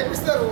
ఏపిస్తారు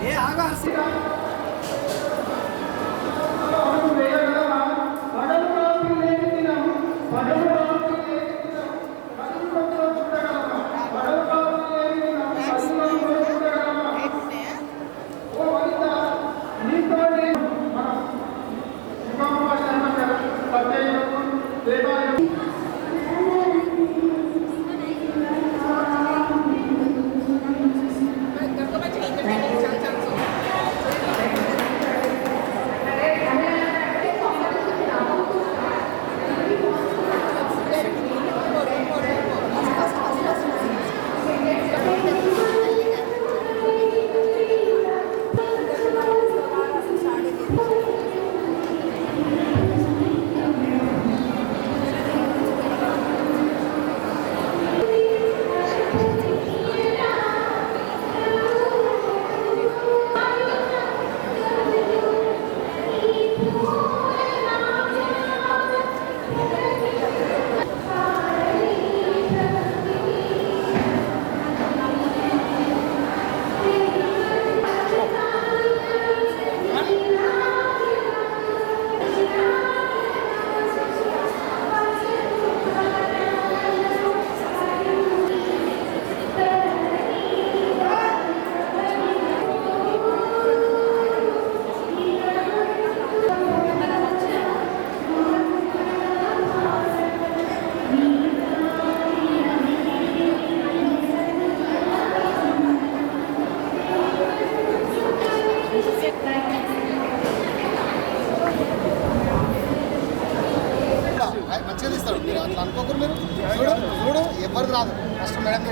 మంచిగా తీస్తాడు. మీరు అట్లా అనుకోకరు. మీరు చూడు చూడు ఎవరికి రాదు. ఫస్ట్ మేడం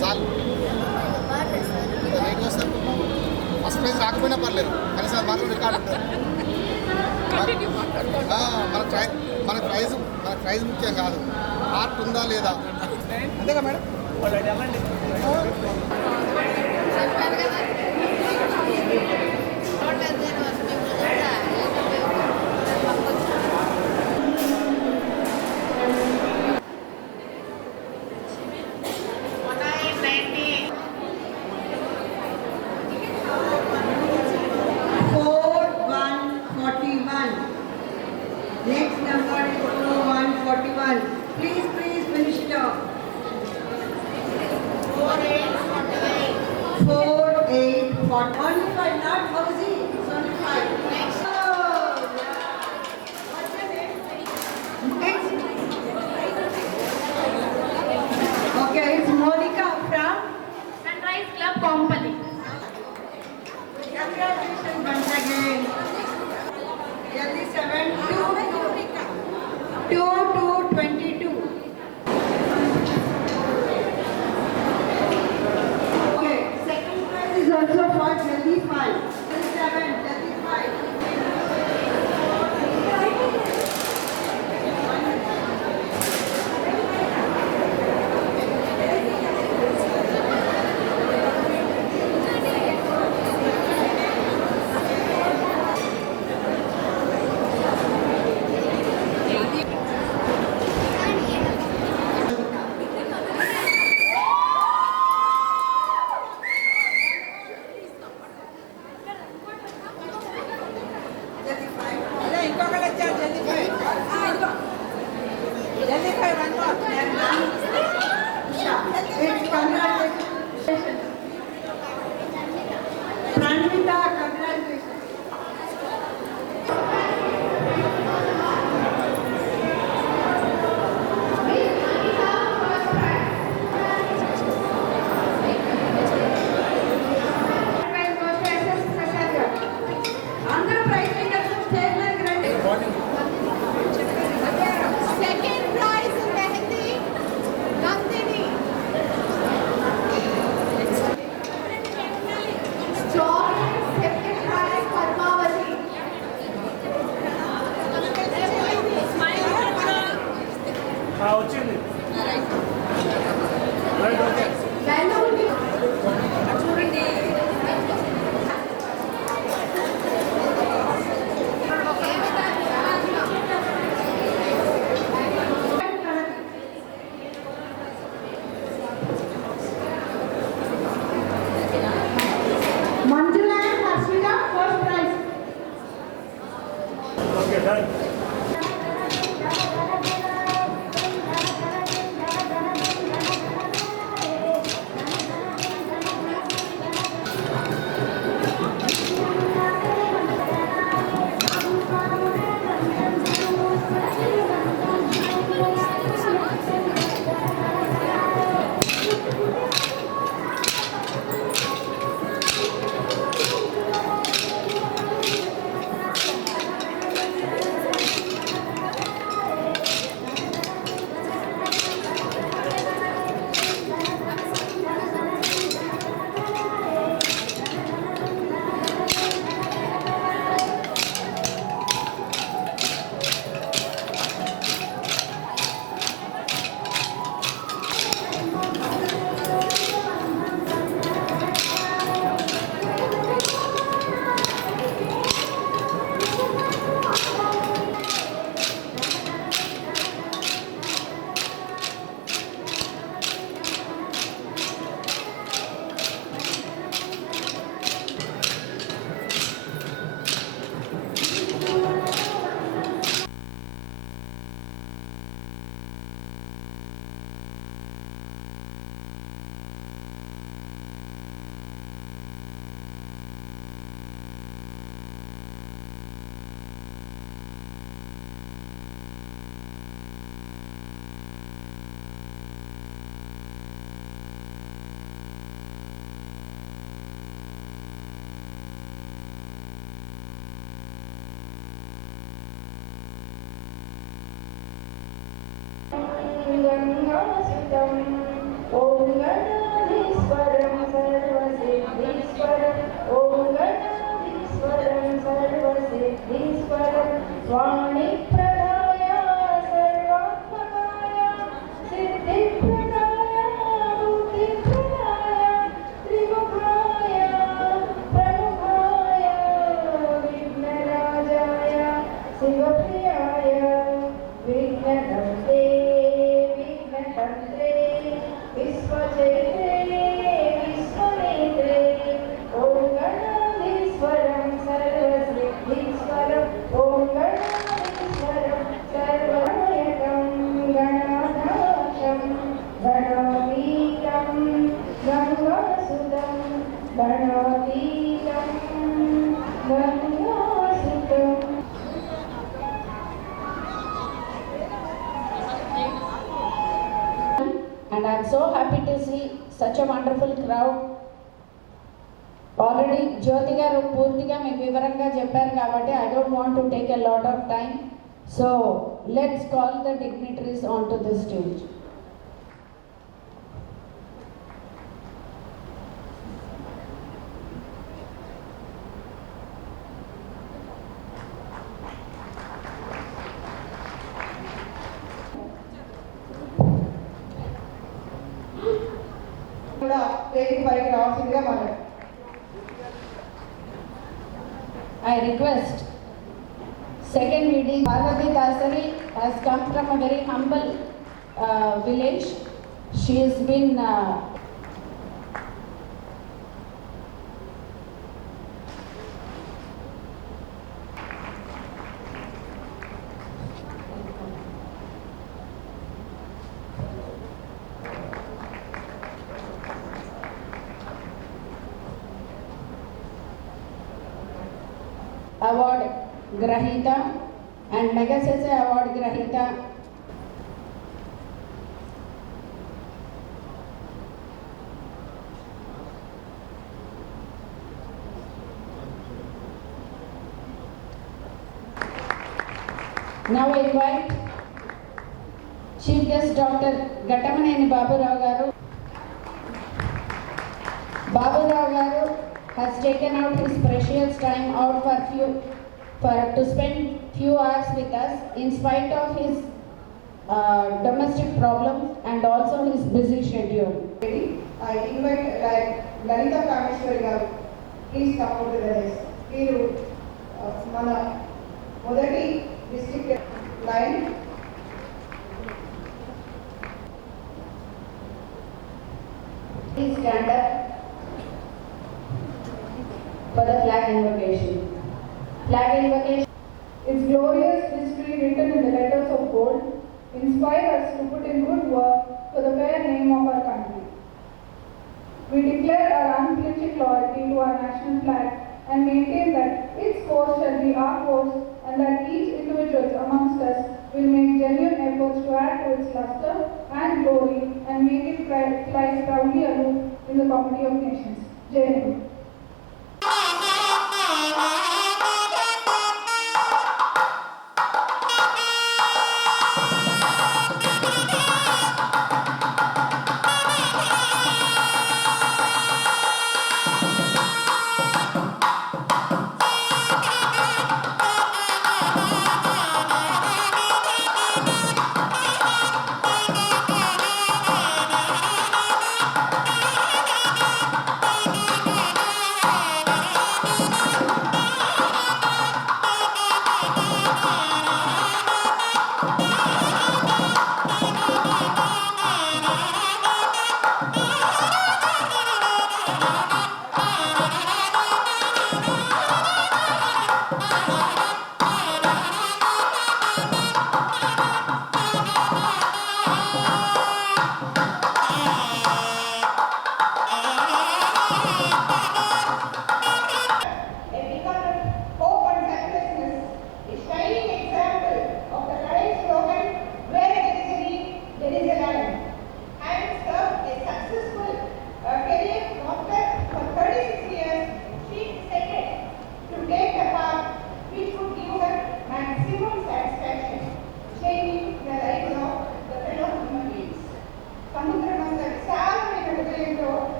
చాలు లేట్ వస్తారు. ఫస్ట్ ప్రైజ్ రాకపోయినా పర్లేదు, కనీసం అది మాత్రం రికార్డు ఉంటుంది. మన ప్రైజ్ ముఖ్యం కాదు, ఆర్ట్ ఉందా లేదా అంతేగా madam. Next number is 141. Please finish it off. 4841. Not Fauzi. It's only 5. Next. What's your name? Next. Okay, it's Monica from Sunrise Club Company. Congratulations once again. 7 2 to 22. Okay, second गङ्गासुतम् ॐ गणाधीश्वरं सर्वसिद्धीश्वरम् ॐ गणाधीश्वरं सर्वसिद्धीश्वरं वाणीप्रदाय सर्वात्मकाय सिद्धिप्रदाय बुद्धिप्रदाय त्रिमुखाय प्रमुखाय विघ्नराजाय शिवप्रियाय विघ्नहन्ते विघ्नहन्त्रे विश्वचैत्रे विश्वनेत्रे ॐ गणाधीश्वरं सर्वसिद्धीश्वरम् ॐ गणाधीश्वरं सर्वनायकं गणानाथं गणातीतं गङ्गासुतं गणातीतं गङ्गासुतम्. And I'm so happy to see such a wonderful crowd. Already Jyoti garu పూర్తిగా మీకు వివరంగా చెప్పారు కాబట్టి I don't want to take a lot of time. So let's call the dignitaries onto the stage. కూడా వేదిక పైకి రావాల్సిందిగా మనం I request second VD Parvati Dasari has come from a very humble village. She has been award grahita and Megasese award grahita now I invite Chief Guest Dr. Gattamaneni Baburao garu. Baburao garu has taken out his precious time out to spend few hours with us in spite of his domestic problems and also his busy schedule. I invite Lalita Kameshwari garu, please come out to the desk. మీరు మన మొదటి district line Please stand up for the flag invocation. Flag invocation. Its glorious history written in the letters of gold inspire us to put in good work for the fair name of our country. We declare our unflinching loyalty to our national flag and maintain that its course shall be our course and that each individual amongst us will make genuine efforts to add to its luster and glory and make it fly proudly aloof in the comity of nations. Jai Hind.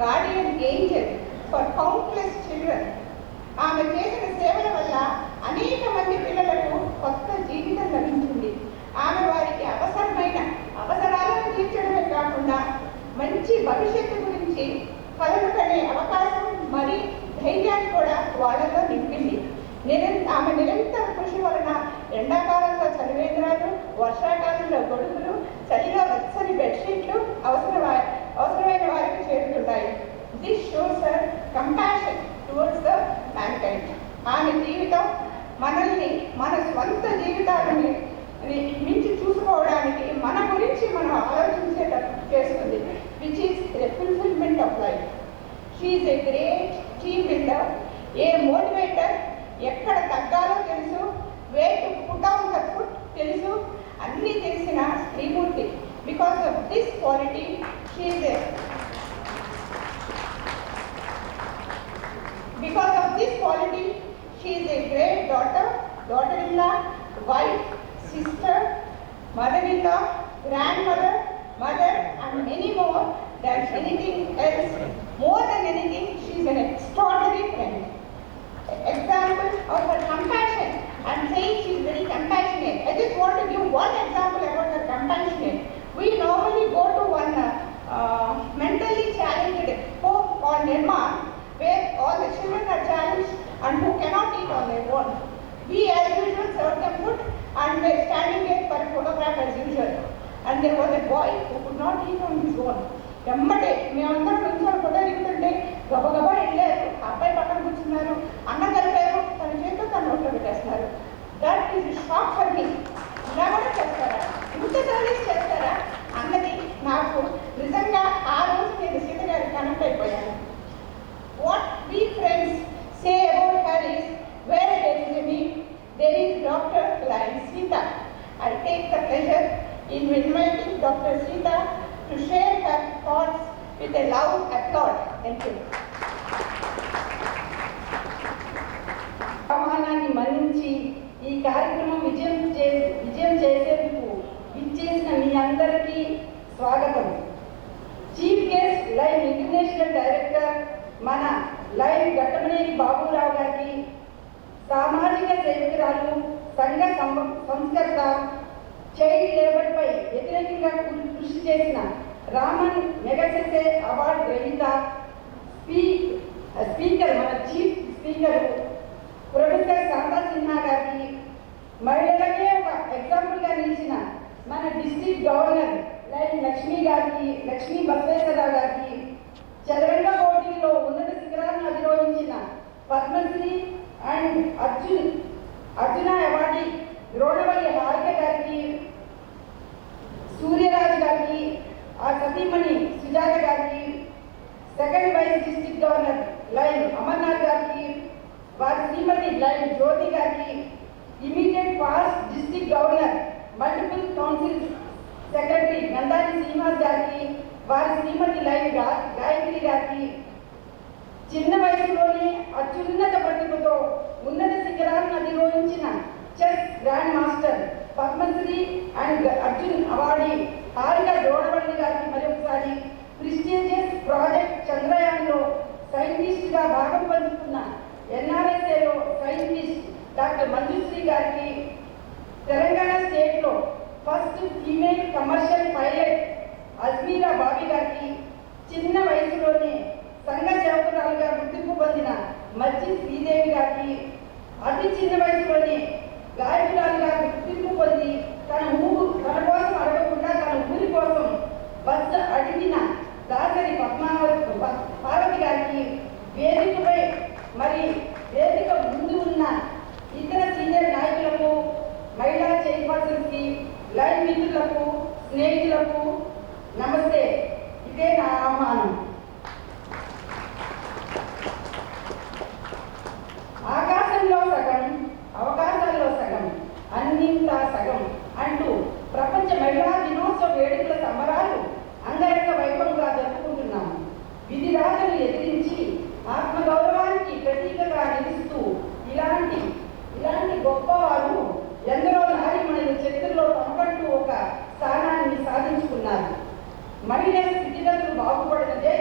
guardian angel for countless children. ఆమె చేసిన సేవల వల్ల అనేక మంది పిల్లలకు కొత్త జీవితం లభించింది. ఆమె వారికి అవసరాలను తీర్చడమే కాకుండా మంచి భవిష్యత్తు గురించి కలలు కనే అవకాశం మరి ధైర్యాన్ని కూడా వాళ్ళలో నింపింది. ఆమె నిరంతర కృషి వలన ఎండాకాలంలో చలివేంద్రాలు, వర్షాకాలంలో గొడుగులు, చలిలో వెచ్చని బెడ్షీట్లు అవసరమైన వారికి చేరుతున్నాయి. This shows her compassion towards the mankind. ఆమె జీవితం మనల్ని మన స్వంత జీవితాలని మించి చూసుకోవడానికి మన గురించి మనం ఆలోచించేటట్టు చేస్తుంది. Which is the fulfilment of life. She is a great team builder, A motivator, ఎక్కడ తగ్గాలో తెలుసు, way to put down the foot తెలుసు, అన్నీ తెలిసిన Srimurthy. Because of this quality she is a great daughter, daughter-in-law, wife, sister, mother-in-law, grandmother, mother, and many more than anything else. More than anything, she is an extraordinary friend. Example of her compassion. I am saying she is very compassionate. I just want to give one example about her compassionate. We normally go to one mentally challenged home called Nirman, where all the children are challenged and who cannot eat on their own. We as usual serve them food and we are standing there for a photograph as usual. And there was a boy who could not eat on his own. వెంబటే మేమందరం నుంచొని photo దిగుతుంటే గబగబా వెళ్ళారు, అబ్బాయి పక్కన కూర్చున్నారు, అన్నం కలిపారు, తన చేతితో తన నోట్లో పెట్టేస్తున్నారు. That is shock for me. ఇలా కూడా చేస్తారా, ఇంత సర్వీస్ చేస్తారా అన్నది నాకు నిజంగా ఆ రోజు నేను సీత గారికి కనెక్ట్ అయిపోయాను. What we friends say about her is, where there is a need, there is Dr. Lion Sita. I take the pleasure in inviting Dr. Sita to share her thoughts with a loud applause. Thank you. ఆహ్వానాన్ని మన్నించి ఈ కార్యక్రమం విజయం చేసేందుకు విచ్చేసిన మీ అందరికీ స్వాగతం. Chief guest live international director మన లైవ్ ఘట్టమనేని బాబురావు గారికి, సామాజిక సేవకురాలు, సంఘ సంస్కర్త, చైల్డ్ లేబర్పై వ్యతిరేకంగా కృషి చేసిన రామన్ మెగసెసే అవార్డు గ్రహీత, స్పీకర్ మన chief speaker professor Shantha Sinha గారికి, మహిళలకే ఒక ఎగ్జాంపుల్గా నిలిచిన మన district governor Lion Lakshmi Basaveswararao గారికి, చదరంగ పోటీలో ఉన్నత శిఖరాలను అధిరోహించిన పద్మశ్రీ అండ్ అర్జున అవార్డీ ద్రోణవల్లి హారిక గారికి, సూర్యరాజు గారికి, ఆ సతీమణి సుజాత గారికి, second vice district governor Lion Amarnath గారికి, వారి శ్రీమతి లైన్ జ్యోతి గారికి, immediate past district governor multiple council secretary Nandani Srinivas గారికి, వారి శ్రీమతి లైన్ గాయత్రి గారికి, చిన్న వయసులోనే అత్యున్నత ప్రతిభతో ఉన్నత శిఖరాలను అధిరోహించిన chess grand master Padmashri and Arjun awardee Harika Dronavalli గారికి మరొకసారి, ప్రెస్టీజియస్ ప్రాజెక్ట్ చంద్రయాన్లో సైంటిస్ట్గా భాగం పంచుకున్న ఎన్ఆర్ఎస్ఏలో సైంటిస్ట్ డాక్టర్ మంజుశ్రీ గారికి, తెలంగాణ స్టేట్లో first female commercial pilot Ajmeera Bobby గారికి, చిన్న వయసులోనే సంఘ సేవకురాలుగా గుర్తింపు పొందిన మజ్జి శ్రీదేవి గారికి, అతి చిన్న వయసులోనే గాయకురాలుగా గుర్తింపు పొంది తన కోసం అడగకుండా తన ఊరి కోసం బస్సు అడిగిన దాసరి పార్వతి గారికి, వేదికపై వేదిక ముందు ఉన్న ఇతర సీనియర్ నాయకులకు, మహిళా చైర్పర్సన్స్కి, లైవ్ మిత్రులకు, స్నేహితులకు నమస్తే. ఇదే నా ఆహ్వానం. ఆకాశంలో సగం, అవకాశాల్లో సగం, అన్నింటా సగం అంటూ ప్రపంచ మహిళా దినోత్సవ వేడుకల సంబరాలు అంగరంగ వైభవంగా జరుపుకుంటున్నాము. విధిరాతలు ఎదిరించి ఆత్మగౌరవానికి ప్రతీకగా నిలుస్తూ ఇలాంటి గొప్పవారు ఎందరో నారీమణుల చరిత్రలో తమకంటూ ఒక స్థానాన్ని సాధించుకున్నారు. మహిళల స్థితిగతులు బాగుపడితే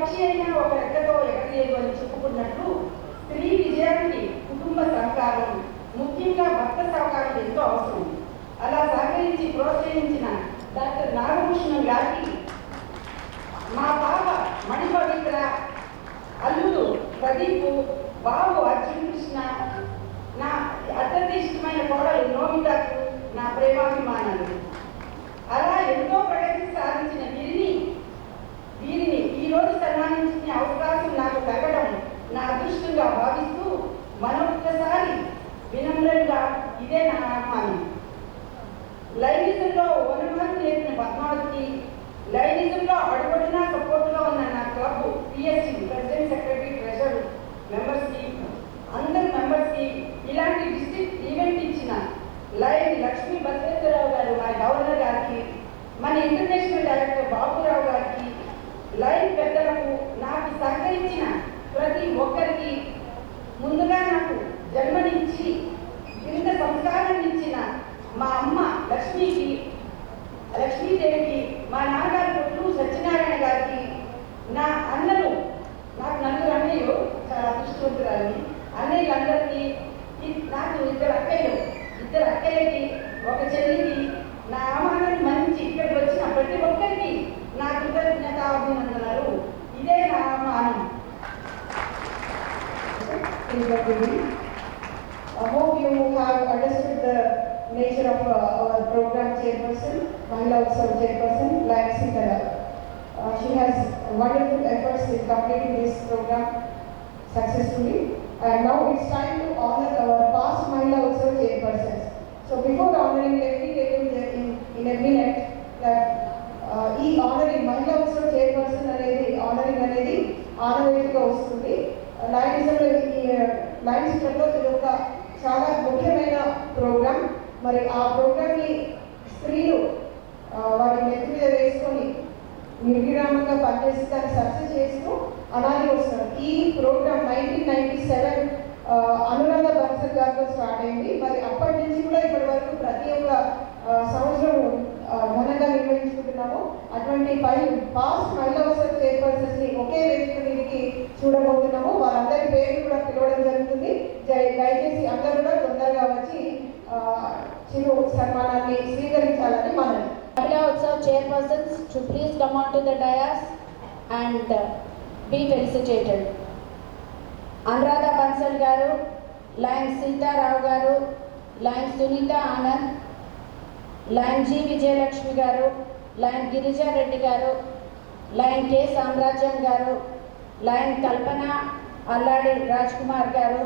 పక్షి అయినా ఒక రెక్కతో ఎగరలేదు అని చెప్పుకున్నట్లు స్త్రీ విజయానికి కుటుంబ సహకారం, ముఖ్యంగా భర్త సహకారం ఎంతో అవసరం. అలా సహకరించి ప్రోత్సహించిన డాక్టర్ నాగభూషణం గారికి, మా పాప మణిపవిత్ర, అల్లుడు ప్రదీప్, బాబు అర్జున్ కృష్ణ, నా అత్యంత ఇష్టమైన కోడలు నోమితాకు నా ప్రేమాభిమానాలు. అలా ఎంతో ప్రగతి సాధించిన వీరిని ఈరోజు సన్మానించిన అవకాశం నాకు కలగడం నా అదృష్టంగా భావిస్తూ మరొక్కసారి వినమ్రంగా ఇదే నా ఆహ్వానం. లైనిజంలో వనమాలు నేర్పిన పద్మావతికి, లైనిజంలో అడుగడునా సపోర్ట్గా ఉన్న నా club PSC president, secretary, treasurer మెంబర్స్కి, అందరు మెంబర్స్కి, ఇలాంటి డిస్ట్రిక్ట్ ఈవెంట్ ఇచ్చిన లైన్ లక్ష్మీ బసవేశ్వరరావు గారు, మా గవర్నర్ గారికి, మన ఇంటర్నేషనల్ డైరెక్టర్ బాబురావు గారికి, లైన్ పెద్దలకు, నాకు సహకరించిన ప్రతి ఒక్కరికి, ముందుగా నాకు జన్మనిచ్చి ఇంత సంస్కారాన్ని ఇచ్చిన మా అమ్మ లక్ష్మీదేవికి, మా నాన్నగారు కొట్టు సత్యనారాయణ గారికి, నా అన్నలు, నాకు నలుగురు అన్నయ్యలు, చాలా అదృష్టవంతురాలని, అన్నయ్యలందరికీ, నాకు ఇద్దరు అక్కయ్యకి, ఒక చెల్లికి, నా ఆహ్వానాన్ని మన్నించి ఇక్కడికి వచ్చిన ప్రతి ఒక్కరికి నా కృతజ్ఞతాభినందనలు. ఇదే నా ఆహ్వానం. I hope you have understood the nature of our program chairperson, Mahila Utsav chairperson, like Sitara. She has wonderful efforts in completing this program successfully. And now it's time to honor our past Mahila Utsav chairpersons. So before honoring, let me tell you that in a minute that ఈ honoring Mahila Utsav chairperson అనేది ఆనవాయితీగా వస్తుంది. లైన్స్లో ఇది ఒక చాలా ముఖ్యమైన programme. మరి ఆ ప్రోగ్రామ్ని స్త్రీలు వారి నెత్తి మీద వేసుకొని నిర్విరామంగా పనిచేసి దాన్ని సక్సెస్ చేస్తూ అలాగే వస్తున్నారు. ఈ ప్రోగ్రామ్ 1997 అనురాధ బన్సల్ గారితో స్టార్ట్ అయింది. మరి అప్పటి నుంచి కూడా ఇప్పటి వరకు ప్రతి ఒక్క సంవత్సరం ఘనంగా నిర్వహించుకుంటున్నాము. అటువంటి పాస్ట్ మహిళా అవసరం చైర్పర్సన్స్ని ఒకే వేదిక మీదకి చూడబోతున్నాము. వారందరి పేర్లు కూడా పిలవడం జరుగుతుంది. దయచేసి అందరూ కూడా తొందరగా వచ్చి చిరు సన్మానాన్ని స్వీకరించాలని మనవి. Mahila Utsav chairpersons to please come on to the dais and be felicitated. Anuradha Bansal garu, line Sita Rao garu, line Sunita Anand, line G Vijayalakshmi garu, line Girija Reddy garu, line K Samrajyan garu, line Kalpana Alladi Rajkumar garu,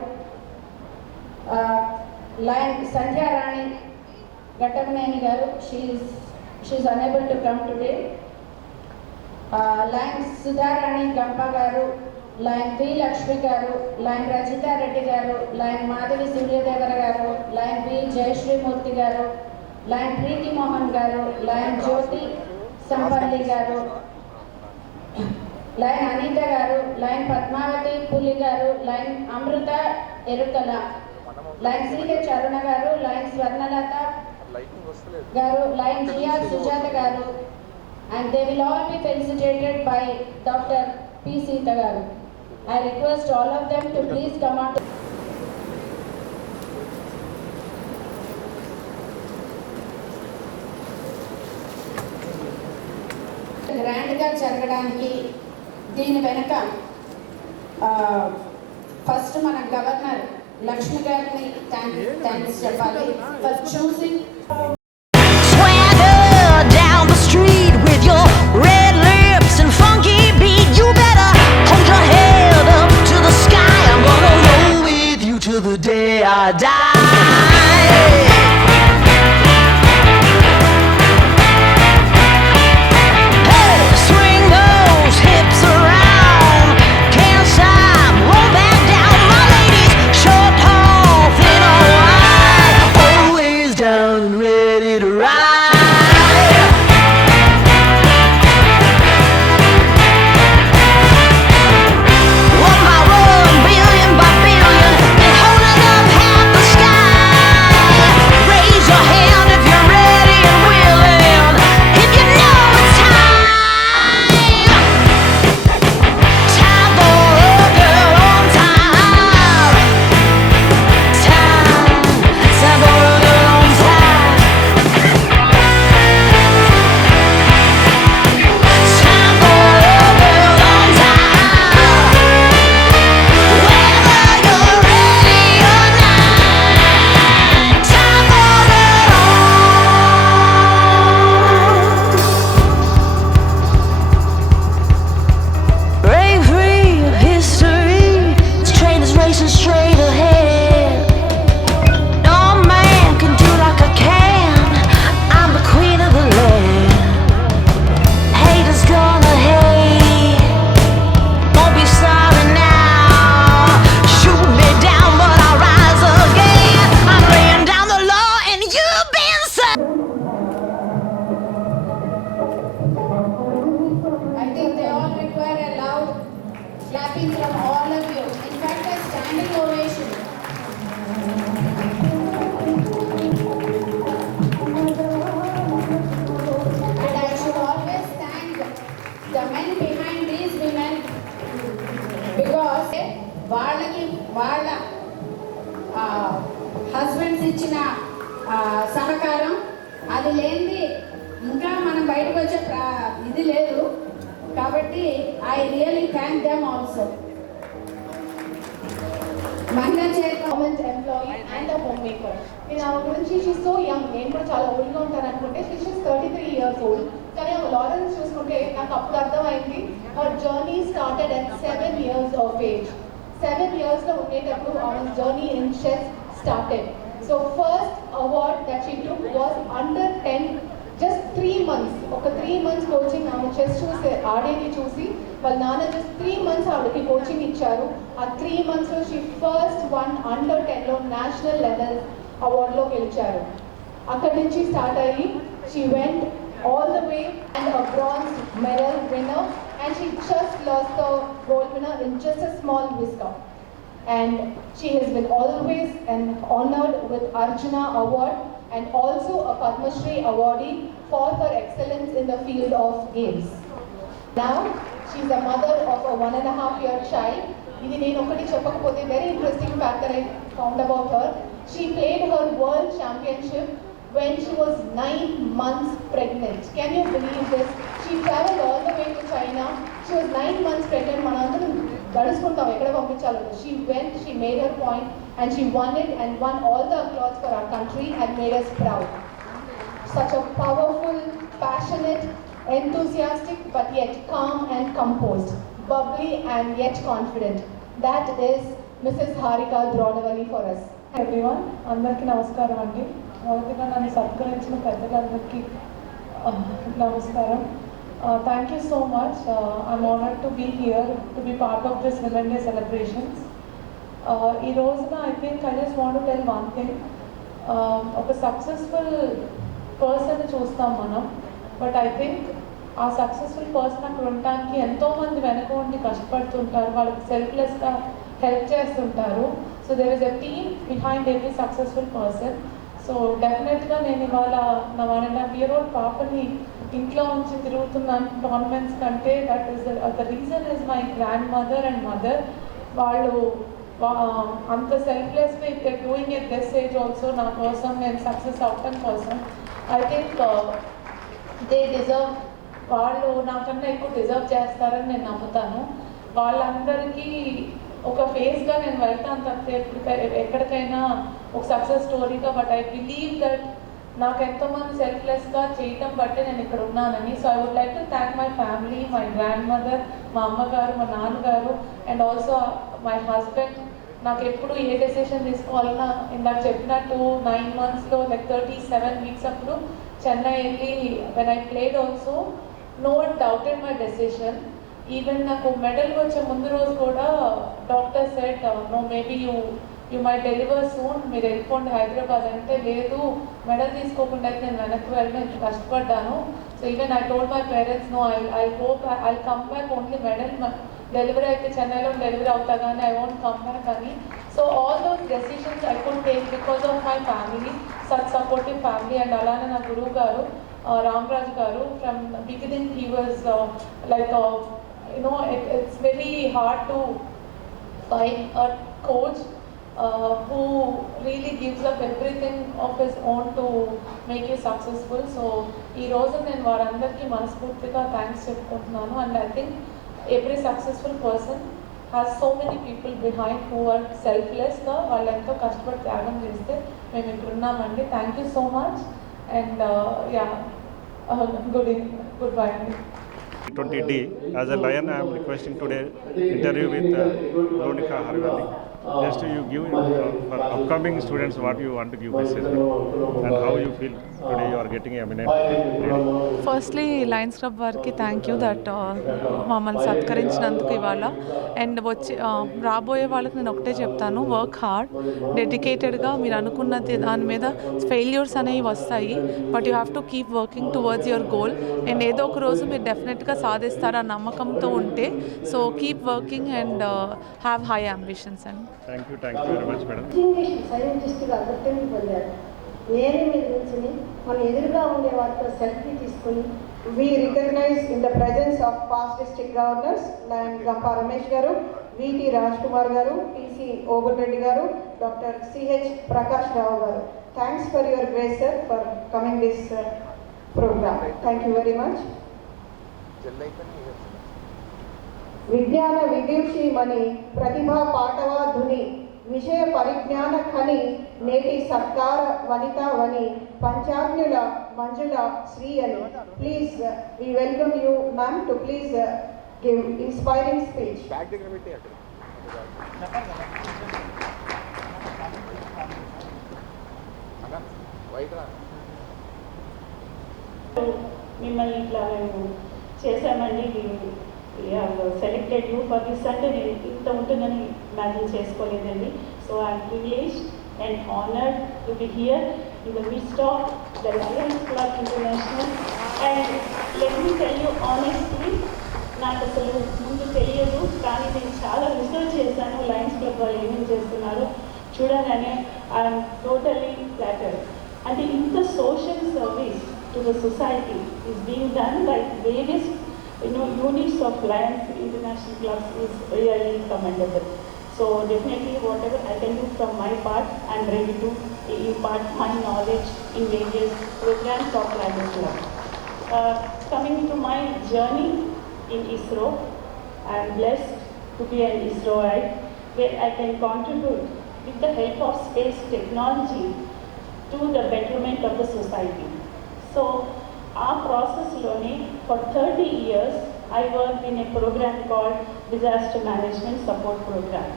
line Sandhya Rani Gattamneni garu, she is unable to come today. Line Sudharani Gampa garu, line V Lakshmi garu, line Rajita Reddy garu, line Madhavi Suryadevara garu, line V Jayashree Murthy garu, line Preeti Mohan garu, line Jyoti Sampalli garu, line Anita garu, line Padmavati Puli garu, line Amruta Erukala, line C K Charuna garu, line Swarnalata garu, line Jia Sujata garu, and they will all be felicitated by Dr. P. Sita garu. I request all of them to please come on. గ్రాండ్గా జరగడానికి దీని వెనక first మన governor Lakshmi గారిని thanks చెప్పాలి for choosing. Swagger down the street with your red lips and funky beat. You better hold your head up to the sky. I'm gonna roll with you till the day I die. Hey, swing those hips around. Can't stop, roll back down. My ladies, short, tall, thin or wide, always down and ready clapping from all of you. In fact, a standing ovation. And I should always thank the men behind these women because వాళ్ళ husbands ఇచ్చిన సహకారం అది లేనిది ఇంకా మనం బయటకు వచ్చే ఇది లేదు కాబట్టి I really thank them also. మహిళా government employee and a homemaker. నేను ఆమె గురించి షీ సో యంగ్, నేను కూడా చాలా ఓల్డ్గా ఉంటాను అనుకుంటే షీస్ 33 years old. కానీ ఆమె లారెన్స్ చూసుకుంటే నాకు అప్పుడు అర్థమైంది her journey started at 7 years of age. 7 yearsలో ఉండేటప్పుడు ఆమె journey in chess started. So first award that she took was under 10, just 3 months. ఒక 3 months కోచింగ్ ఆమె చెస్ చూసి ఆడేది చూసి వాళ్ళ నాన్న జస్ట్ 3 months ఆవిడకి కోచింగ్ ఇచ్చారు. ఆ 3 monthsలో షీ ఫస్ట్ వన్ అండర్ 10లో నేషనల్ లెవెల్ అవార్డులో గెలిచారు. అక్కడి నుంచి స్టార్ట్ అయ్యి she went all the way and a bronze medal winner, and she just lost the gold winner in just a small whisker. And she has been always honored with Arjuna Award and also a Padma Shri awardee for her excellence in the field of games. Now she is a mother of a 1.5-year child. Idi nenu okati cheppakapothe very interesting fact that I found about her. She played her world championship when she was 9 months pregnant. Can you believe this? She traveled all the way to China. She was 9 months pregnant. Manandaram gaduskuntam ekkada pampinchalo. She went, she made her point and she won it and won all the applause for our country and made us proud. Such a powerful, passionate, enthusiastic but yet calm and composed, bubbly and yet confident. That is Mrs. Harika Dronavalli for us. Everyone, అందరికీ నమస్కారం అండి. మొదటిగా నన్ను సత్కరించిన పెద్దలందరికీ నమస్కారం. Thank you so much. I'm honored to be here to be part of this Women's Day celebrations. ఈ రోజున I think I just want to tell one thing. ఒక సక్సెస్ఫుల్ పర్సన్ చూస్తాం మనం, బట్ I think ఆ successful person అక్కడ ఉండడానికి ఎంతోమంది వెనక ఉండి కష్టపడుతుంటారు, వాళ్ళకి సెల్ఫ్లెస్గా హెల్ప్ చేస్తుంటారు. So there is a team behind every successful person. So డెఫినెట్గా నేను ఇవాళ నా 1.5-year-old పాపని ఇంట్లో ఉంచి తిరుగుతున్నాను టోర్నమెంట్స్ కంటే that is the reason is my grand mother and mother. వాళ్ళు అంత సెల్ఫ్లెస్గా ఇక్కడ doing at this age also నా కోసం, నేను సక్సెస్ అవటం కోసం. ఐ థింక్ దే డిజర్వ్, వాళ్ళు నాకన్నా ఎక్కువ డిజర్వ్ చేస్తారని నేను నమ్ముతాను. వాళ్ళందరికీ ఒక ఫేస్గా నేను వెళ్తాను తప్పితే ఎక్కడికైనా ఒక సక్సెస్ స్టోరీగా. బట్ ఐ బిలీవ్ దట్ నాకు ఎంతోమంది సెల్ఫ్లెస్గా చేయటం బట్టే నేను ఇక్కడ ఉన్నానని. So I would like to thank my family, my grandmother, మా అమ్మగారు, మా నాన్నగారు అండ్ ఆల్సో మై హస్బెండ్. నాకు ఎప్పుడు ఏ డెసిషన్ తీసుకోవాలన్నా ఇందాక చెప్పినట్టు 9 monthsలో లైక్ 37 weeks అప్పుడు చెన్నై వెళ్ళి when I played also no one doubted my decision. Even నాకు మెడల్ వచ్చే ముందు రోజు కూడా doctor said no maybe you may deliver soon, మీరు వెళ్ళిపోండి హైదరాబాద్ అంటే, లేదు మెడల్ తీసుకోకుండా అయితే నేను వెనక్కి వెళ్ళి నేను కష్టపడ్డాను. So even I told my parents no I hope I come back only medal delivery అయితే చెన్నైలో డెలివరీ అవుతా కానీ ఐ వోంట్ కమ్ బ్యాక్ అని. So all those decisions I could take because of my family, such supportive family. And అలానే నా గురువు గారు రామరాజు గారు, from beginning he was like it's very hard to find a coach who really gives up everything of his own to make you successful. So ee roju nenu varandariki manaspurtiga thanks cheptunnanu. And I think every successful person has so many people behind who are selfless ga vallu ento kashtapadi tyagam chesthe mem ikkada unnamandi. Thank you so much and goodbye. T20D. As a lion, I am requesting today interview with Veronica Hargali. just you give for upcoming students what you want to give message and how you feel today you are getting a minute. Firstly Lions club వారికి thank you that మమ్మల్ని సత్కరించినందుకు ఇవాళ. And రాబోయే వాళ్ళకి నేను ఒకటే చెప్తాను, work hard, డెడికేటెడ్గా. మీరు అనుకున్నది దాని మీద ఫెయిల్యూర్స్ అనేవి వస్తాయి, but you have to keep working towards your goal. And ఏదో ఒక రోజు మీరు డెఫినెట్గా సాధిస్తారు ఆ నమ్మకంతో ఉంటే. So keep working and have high ambitions. And thank you very much madam. సైంటిస్ట్గా గుర్తింపు పొందారు. నేనే మీద నుంచి మన ఎదురుగా ఉండే వారితో సెల్ఫీ తీసుకుని we recognize in the presence of past district governors like Gampa Ramesh garu, VT Rajkumar garu, PC Obul Reddy garu, Dr. CH Prakash Rao garu. Thanks for your grace sir for coming this program. Thank you very much. విజ్ఞాన విదూషిమణి ప్రతిభా పాటవా ధుని విషయ పరిజ్ఞాన ఖని నేటి సత్కార వనిత వని పంచాగ్నుల మంజుల శ్రీ అని. Please we welcome you ma'am to please give inspiring speech. మిమ్మల్ని ఇట్లా మేము చేసామండి, సెలెక్టెడ్ యూ ఫర్ దిస్ అంటే నేను ఇంత ఉంటుందని ఇమాజిన్ చేసుకోలేదండి. So I'm privileged and honoured to be here in the midst of the Lions Club International. And let me tell you honestly, నాకు అసలు ముందు తెలియదు, కానీ నేను చాలా రీసెర్చ్ చేశాను లయన్స్ క్లబ్ వాళ్ళు ఏమేమి చేస్తున్నారు చూడగానే ఐఎమ్ టోటలీ ఫ్లాటర్డ్. అంటే ఇంత social service to the society is being done by various units of Lions International Clubs is really commendable. So definitely whatever I can do from my part, I am ready to impart my knowledge in various programs of Lions Club. Coming to my journey in ISRO, I am blessed to be an ISROite, where I can contribute with the help of space technology to the betterment of the society. So our process learning for 30 years, I worked in a program called Disaster Management Support Program.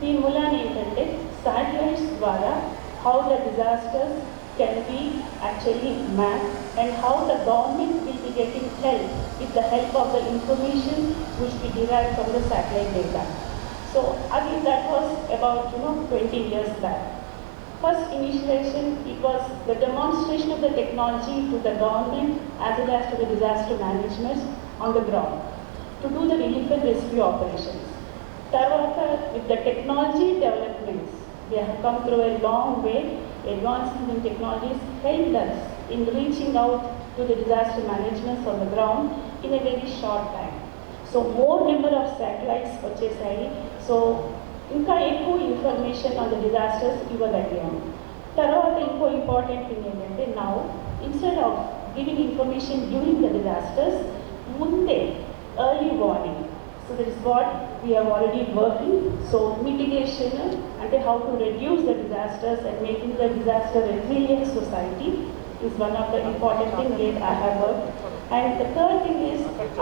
దీని మూలాన ఏంటంటే satellites ద్వారా how the disasters can be actually mapped and how the government will be getting help with the help of the information which we derive from the satellite data. So again, that was about 20 years back. First initiation, it was the demonstration of the technology to the government as well as to the disaster management on the ground to do the relief and rescue operations. Tarvata, with the technology developments, we have come through a long way. Advancements in technologies helped us in reaching out to the disaster management on the ground in a very short time. So more number of satellites వచ్చేసాయి. So ఇంకా ఎక్కువ information on the disasters ఇవ్వగలిగాము. తర్వాత ఇంకో important thing ఏంటంటే now instead of giving information during the disasters, ముందే early warning. So that is what we are already working. So mitigation అంటే how to reduce the disasters and making the disaster resilient society is one of the important things that I have worked. And the third thing is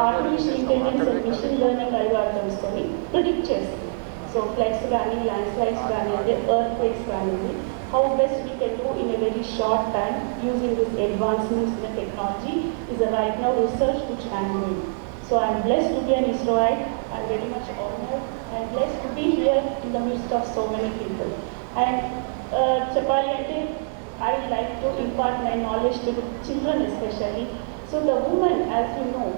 artificial intelligence and machine learning algorithms to predict చేస్తుంది. So floods కానీ, landslides కానీ, earthquakes కానీ, how best we can do in a very short time using these advancements in the technology is a right now research which I am doing. So I am blessed to be an ISROite. I am very much honored. I am blessed to be here in the midst of so many people. And చెప్పాలి అంటే I like to impart my knowledge to the children especially. So the woman, as you know,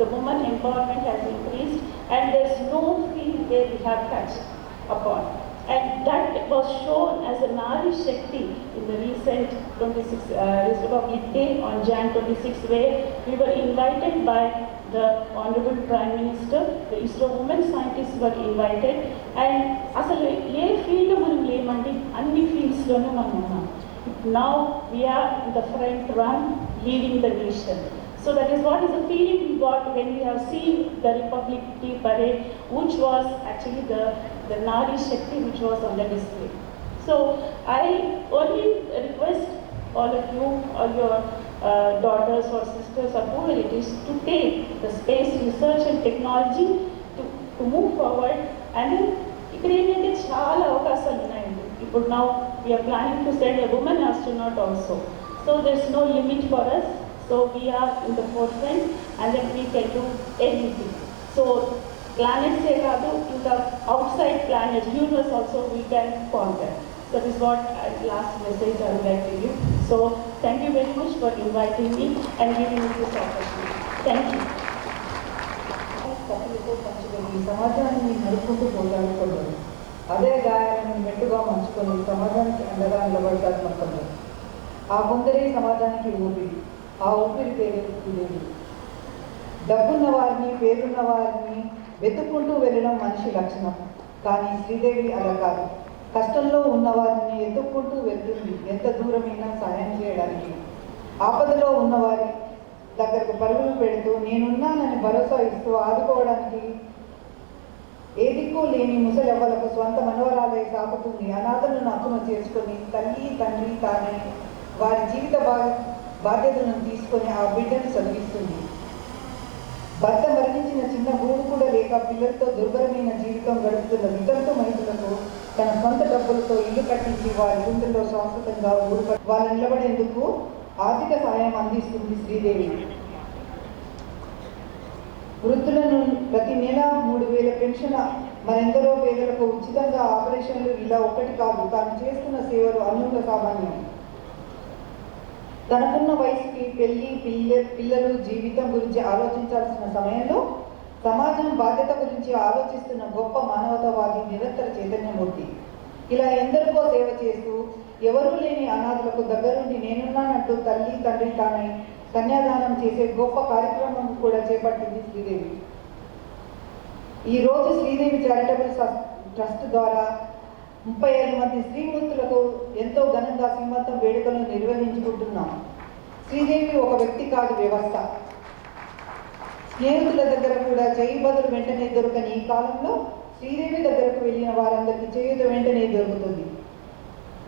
the woman empowerment has increased and there's no field where we have touched upon. And that was shown as a Nari Shakti in the recent 26th Republic Day on Jan 26th, where we were invited by the Honorable Prime Minister, the ISRO women scientists were invited. And asalu A field మనం లేమండి, అన్ని fields లోనూ మనం ఉన్నాం. Now we are in the front run leading the nation. So that is what is the feeling we got when we have seen the Republic Day parade, which was actually the Nari Shakti which was on the display. So I only request all of you, all your daughters or sisters or whoever it is, to take the space research and technology to move forward and ఇక్కడ ఏంటంటే చాలా అవకాశాలు ఉన్నాయండి. ఇప్పుడు now we are planning to send a women astronaut also. So there is no limit for us. So we are in the forefront and then we can do everything. So ప్లానెట్సే కాదు, ఇంకా outside planets, universe also we can contact. That is what last message I would like to give. So thank you very much for inviting me and giving me this opportunity. Thank you. సమాజాన్ని నడుపుకుంటూ పోరాడుకుంటారు. అదే గాయాలను మెట్టుగా మంచుకొని సమాజానికి అండగా నిలబడతారు మొత్తంలో. ఆ కొందరే సమాజానికి ఊపిరి. ఆ ఊపిరి పేరు శ్రీదేవి. డబ్బున్న వారిని, పేరున్న వారిని వెతుక్కుంటూ వెళ్ళడం మనిషి లక్షణం. కానీ శ్రీదేవి అలా కాదు. కష్టంలో ఉన్న వారిని ఎత్తుక్కుంటూ వెళ్తుంది, ఎంత దూరమైనా సాయం చేయడానికి. ఆపదలో ఉన్నవారి దగ్గరకు పరుగులు పెడుతూ నేనున్నానని భరోసా ఇస్తూ ఆదుకోవడానికి. ఏ దిక్కు లేని ముసలెవ్వలకు స్వంత మనవరాలే సాకుతుంది. అనాథలను హక్కున చేసుకొని తల్లి తండ్రి తానే వారి జీవిత బాధ్యతలను తీసుకొని ఆ బిడ్డను చదివిస్తుంది. భర్త మరణించిన చిన్న గూడు కూడా లేక పిల్లలతో దుర్భరమైన జీవితం గడుపుతున్న వితంతు మహిళలకు తన సొంత డబ్బులతో ఇల్లు కట్టించి వారి గుండెల్లో శాశ్వతంగా వాళ్ళు నిలబడేందుకు ఆర్థిక సాయం అందిస్తుంది శ్రీదేవి. వృద్ధులను ప్రతి నెల 3,000 పెన్షన్, మరెందరో పేదలకు ఉచితంగా ఆపరేషన్లు, ఇలా ఒకటి కాదు, తాను చేస్తున్న సేవలు అన్నుల సామాన్యం. తనకున్న వయసుకి పెళ్లి, పిల్లలు, జీవితం గురించి ఆలోచించాల్సిన సమయంలో సమాజం బాధ్యత గురించి ఆలోచిస్తున్న గొప్ప మానవతావాది, నిరంతర చైతన్యమూర్తి. ఇలా ఎందరికో సేవ చేస్తూ ఎవరూ లేని అనాథులకు దగ్గరుండి నేనున్నానంటూ తల్లి తండ్రి తానై కన్యాదానం చేసే గొప్ప కార్యక్రమం కూడా చేపట్టింది శ్రీదేవి. ఈరోజు శ్రీదేవి చారిటబుల్ ట్రస్ట్ ద్వారా 35 మంది శ్రీమూర్తులకు ఎంతో ఘనంగా శ్రీమంతం వేడుకలను నిర్వహించుకుంటున్నాం. శ్రీదేవి ఒక వ్యక్తి కాదు, వ్యవస్థ. స్నేహితుల దగ్గర కూడా చేయి బదులు వెంటనే దొరకని ఈ కాలంలో శ్రీదేవి దగ్గరకు వెళ్ళిన వారందరికీ చేయుత వెంటనే దొరుకుతుంది.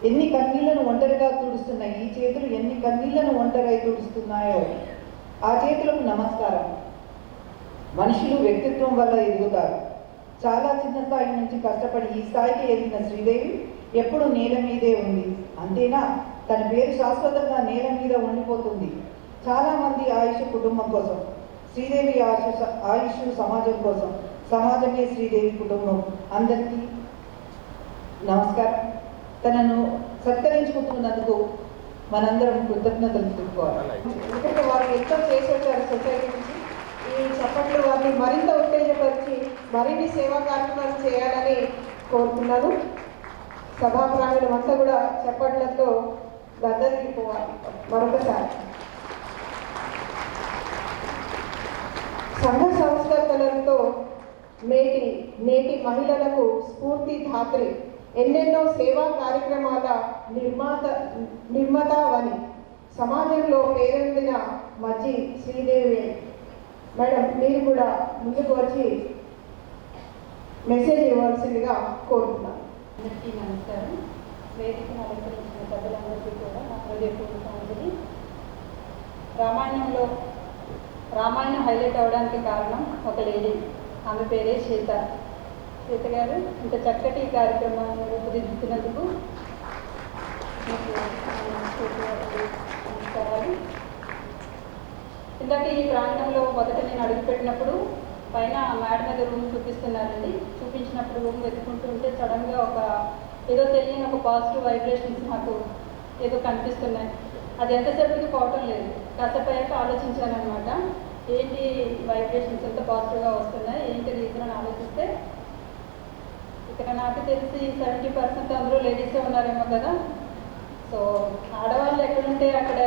ఎన్ని కన్నీళ్లను ఒంటరిగా తుడుస్తున్నాయి ఈ చేతులు, ఎన్ని కన్నీళ్లను ఒంటరిగా తుడుస్తున్నాయో ఆ చేతులకు నమస్కారం. మనుషులు వ్యక్తిత్వం వల్ల ఎదుగుతారు. చాలా చిన్న స్థాయి నుంచి కష్టపడి ఈ స్థాయికి ఎదిగిన శ్రీదేవి ఎప్పుడు నేల మీదే ఉంది. అంతేనా, తన పేరు శాశ్వతంగా నేల మీద ఉండిపోతుంది. చాలామంది ఆయుష్ కుటుంబం కోసం, శ్రీదేవి ఆయుష్ సమాజం కోసం. సమాజమే శ్రీదేవి కుటుంబం. అందరికీ నమస్కారం. తనను సత్కరించుకుంటున్నందుకు మనందరం కృతజ్ఞతలు చెప్పుకోవాలి. ఎందుకంటే వారు ఎంతో చేసి వచ్చారు సొసైటీ నుంచి. ఈ చప్పట్లు వారిని మరింత ఉత్తేజపరిచి మరిన్ని సేవా కార్యక్రమాలు చేయాలని కోరుతున్నాను. సభా ప్రాంగణం అంతా కూడా చప్పట్లతో గద్దరిల్లిపోవాలి. మరొకసారి సంఘ సంస్కర్తలతో నేటి మహిళలకు స్ఫూర్తి ధాత్రి, ఎన్నెన్నో సేవా కార్యక్రమాల నిర్మాతవని సమాజంలో పేరొందిన మజ్జి శ్రీదేవి మేడం, మీరు కూడా ముందుకు వచ్చి మెసేజ్ ఇవ్వాల్సిందిగా కోరుతున్నాను. అందరికీ నమస్కారం. వేదికను అలంకరించిన పెద్దలందరికీ కూడా నా హృదయపూర్వకమైనది. రామాయణం హైలైట్ అవ్వడానికి కారణం ఒక లేడీ, ఆమె పేరే సీత. సీత గారు ఇంత చక్కటి కార్యక్రమాన్ని రూపుదిద్దుతున్నందుకు మీకు నమస్కారాలు. ఇందాక ఈ ప్రాంగణంలో మొదట నేను అడుగుపెట్టినప్పుడు పైన మేడ మీద రూమ్ చూపిస్తున్నారండి. చూపించినప్పుడు రూమ్ వెతుకుంటూ ఉంటే సడన్గా ఏదో తెలియని ఒక పాజిటివ్ వైబ్రేషన్స్ నాకు ఏదో కనిపిస్తున్నాయి. అది ఎంతసేపటికి పోవటం లేదు. కాసేపు అయ్యాక ఆలోచించాను అనమాట, ఏంటి వైబ్రేషన్స్ ఎంత పాజిటివ్గా వస్తున్నాయి, ఏంటి రీజన్ అని ఆలోచిస్తే ఇక్కడ నాకు తెలిసి 70% అందరూ లేడీసే ఉన్నారేమో కదా. సో ఆడవాళ్ళు ఎక్కడుంటే అక్కడ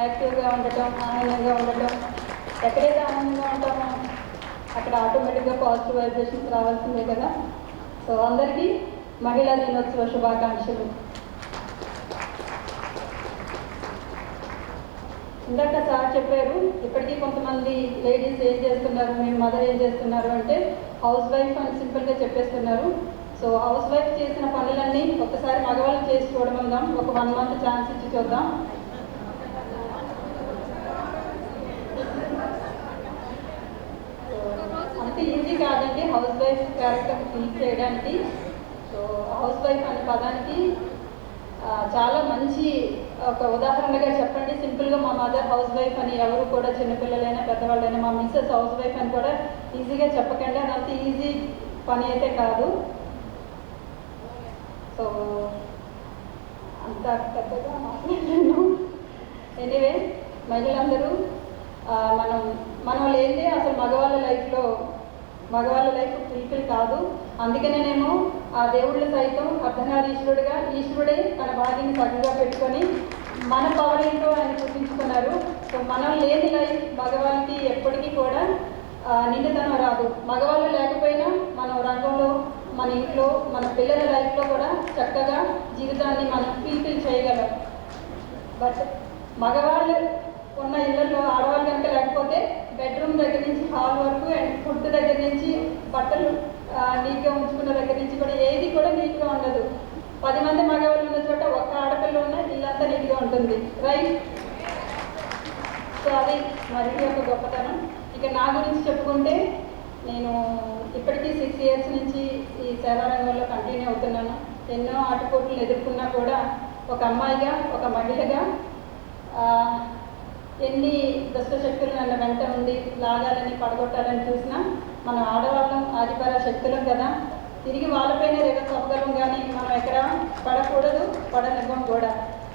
యాక్టివ్గా ఉండటం, ఆనందంగా ఉండటం, ఎక్కడైతే ఆనందంగా ఉంటామో అక్కడ ఆటోమేటిక్గా పాజిటివ్ వైబ్రేషన్స్ రావాల్సిందే కదా. సో అందరికీ మహిళా దినోత్సవ శుభాకాంక్షలు. ఇందాక సార్ చెప్పారు, ఇప్పటికీ కొంతమంది లేడీస్ ఏం చేస్తున్నారు, మేము మదర్ ఏం చేస్తున్నారు అంటే హౌస్ వైఫ్ అని సింపుల్గా చెప్పేస్తున్నారు. సో హౌస్ వైఫ్ చేసిన పనులన్నీ ఒకసారి మగవాళ్ళు చేసి చూడమందాం, ఒక 1 month ఛాన్స్ ఇచ్చి చూద్దాం. అంత ఈజీ కాదండి హౌస్ వైఫ్ క్యారెక్టర్ ఫిల్ చేయడానికి. సో హౌస్ వైఫ్ అనే పదానికి చాలా మంచి ఒక ఉదాహరణగా చెప్పండి. సింపుల్గా మా మదర్ హౌస్ వైఫ్ అని ఎవరు కూడా చిన్నపిల్లలైనా పెద్దవాళ్ళైనా మా మిస్సెస్ హౌస్ వైఫ్ అని కూడా ఈజీగా చెప్పకండి. అది అంత ఈజీ పని అయితే కాదు. సో అంత పెద్దగా మాట్లాడాను. ఎనీవే మహిళలందరూ మనం లేనిదే అసలు మగవాళ్ళ లైఫ్ ఫుల్ఫిల్ కాదు. అందుకనేనేమో ఆ దేవుళ్ళు సైతం ఈశ్వరుడే తన భార్యని చక్కగా పెట్టుకొని మన పవర్ ఏంటో ఆయన చూపించుకున్నారు. సో మనం లేని లైఫ్ మగవాళ్ళకి ఎప్పటికీ కూడా నిండుతనం రాదు. మగవాళ్ళు లేకపోయినా మనం రంగంలో, మన ఇంట్లో, మన పిల్లల లైఫ్లో కూడా చక్కగా జీవితాన్ని మనం ఫుల్ఫిల్ చేయగలం. బట్ మగవాళ్ళు ఉన్న ఇళ్లలో ఆడవాళ్ళు కనుక లేకపోతే బెడ్రూమ్ దగ్గర నుంచి హాల్ వరకు అండ్ ఫుడ్ దగ్గర నుంచి బట్టలు నీట్గా ఉంచుకున్న దగ్గర నుంచి కూడా ఏది కూడా నీట్గా ఉండదు. 10 మంది మగవాళ్ళు ఉన్న చోట ఒక్క ఆడపిల్ల ఉన్న ఇల్లంతా నీట్గా ఉంటుంది, రైట్? సో అది మరి యొక్క గొప్పతనం. ఇక నా గురించి చెప్పుకుంటే నేను ఇప్పటికీ 6 ఇయర్స్ నుంచి ఈ సేవా రంగంలో కంటిన్యూ అవుతున్నాను. ఎన్నో ఆటుపోట్లు ఎదుర్కొన్నా కూడా ఒక అమ్మాయిగా, ఒక మహిళగా ఎన్ని దుష్టశక్తులు నన్ను వెంట ఉండి లాగాలని పడగొట్టాలని చూసినా మనం ఆడవాళ్ళం ఆదిపర శక్తులం కదా, తిరిగి వాళ్ళపైన రివర్స్ అవ్వగలం. కానీ మనం ఎక్కడ పడకూడదు, పడనివ్వం కూడా.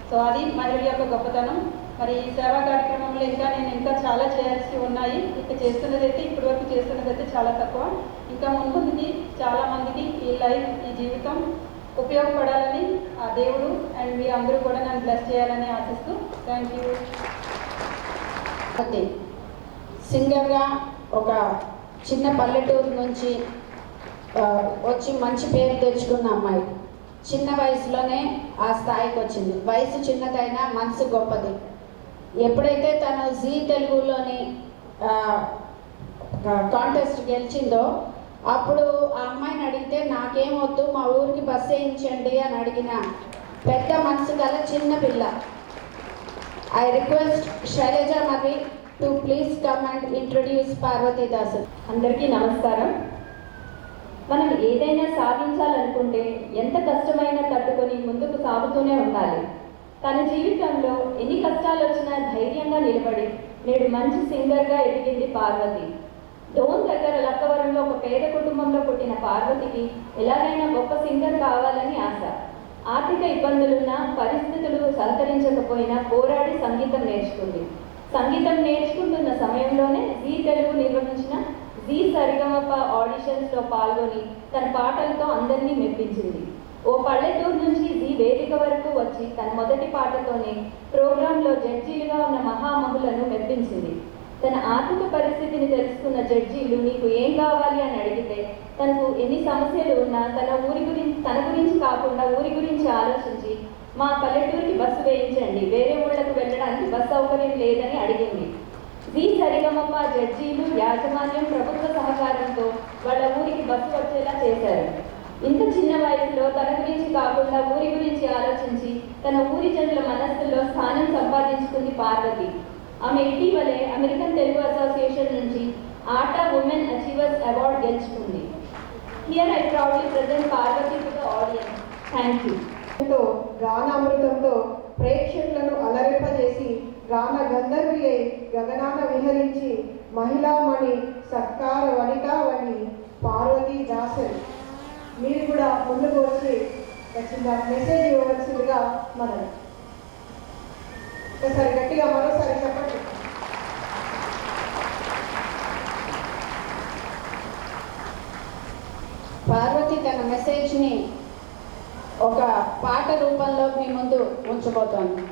సో అది మహిళల యొక్క గొప్పతనం. మరి ఈ సేవా కార్యక్రమంలో నేను ఇంకా చాలా చేయాల్సి ఉన్నాయి. ఇప్పటి వరకు చేస్తున్నదైతే చాలా తక్కువ. ఇంకా ముందుకి చాలామందికి ఈ లైఫ్, ఈ జీవితం ఉపయోగపడాలని ఆ దేవుడు అండ్ మీరు అందరూ కూడా నన్ను బ్లెస్ చేయాలని ఆశిస్తూ థ్యాంక్ యూ. సింగర్గా ఒక చిన్న పల్లెటూరు నుంచి వచ్చి మంచి పేరు తెచ్చుకున్న అమ్మాయి చిన్న వయసులోనే ఆ స్థాయికి వచ్చింది. వయసు చిన్నదైనా మనసు గొప్పది. ఎప్పుడైతే తను జీ తెలుగులోని కాంటెస్ట్ గెలిచిందో అప్పుడు ఆ అమ్మాయిని అడిగితే నాకేమొద్దు, మా ఊరికి బస్సు వేయించండి అని అడిగిన పెద్ద మనసు గల చిన్న పిల్ల. I request Shailaja Mari to please come and introduce Parvati Das. అందరికీ నమస్కారం. మనం ఏదైనా సాధించాలనుకుంటే ఎంత కష్టమైనా తట్టుకొని ముందుకు సాగుతూనే ఉండాలి. తన జీవితంలో ఎన్ని కష్టాలు వచ్చినా ధైర్యంగా నిలబడి నేడు మంచి సింగర్గా ఎదిగింది పార్వతి. డోన్ దగ్గర లక్కవరంలో ఒక పేద కుటుంబంలో పుట్టిన పార్వతికి ఎలాగైనా గొప్ప సింగర్ కావాలని ఆశ. ఆర్థిక ఇబ్బందులున్నా, పరిస్థితులు సహకరించకపోయినా పోరాడి సంగీతం నేర్చుకుంది. సంగీతం నేర్చుకుంటున్న సమయంలోనే జీ తెలుగు నిర్వహించిన జీ సరిగమప ఆడిషన్స్లో పాల్గొని తన పాటలతో అందరినీ మెప్పించింది. ఓ పల్లెటూరు నుంచి జీ వేదిక వరకు వచ్చి తన మొదటి పాటతోనే ప్రోగ్రాంలో జడ్జీలుగా ఉన్న మహామహులను మెప్పించింది. తన ఆర్థిక పరిస్థితిని తెలుసుకున్న జడ్జీలు నీకు ఏం కావాలి అని అడిగితే తనకు ఎన్ని సమస్యలు ఉన్నా తన గురించి కాకుండా ఊరి గురించి ఆలోచించి మా పల్లెటూరికి బస్సు వేయించండి, వేరే ఊళ్ళకు వెళ్ళడానికి బస్సు సౌకర్యం లేదని అడిగింది. జీ సరిగమప జడ్జీలు, యాజమాన్యం, ప్రభుత్వ సహకారంతో వాళ్ళ ఊరికి బస్సు వచ్చేలా చేశారు. ఇంత చిన్న వయసులో తన గురించి కాకుండా ఊరి గురించి ఆలోచించి తన ఊరి జనుల మనస్సుల్లో స్థానం సంపాదించుకుంది పార్వతి. ఆమె ఇటీవలే అమెరికన్ తెలుగు అసోసియేషన్ నుంచి ఆటా ఉమెన్ అచీవర్స్ అవార్డు గెలుచుకుంది. Here I proudly present Parvati to the audience. Thank you. గానామృతంతో ప్రేక్షకులను అలరింపజేసి గాన గంధర్వి అయి గగనాన విహరించి మహిళామణి సత్కార వనితావణి పార్వతీ దాసన్. మీరు కూడా ముందుకు వచ్చి మెసేజ్ ఇవ్వవలసిందిగా మనం ఒకసారి గట్టిగా మరోసారి చెప్పండి. పార్వతి తన మెసేజ్ని ఒక పాట రూపంలో మీ ముందు ఉంచబోతోంది.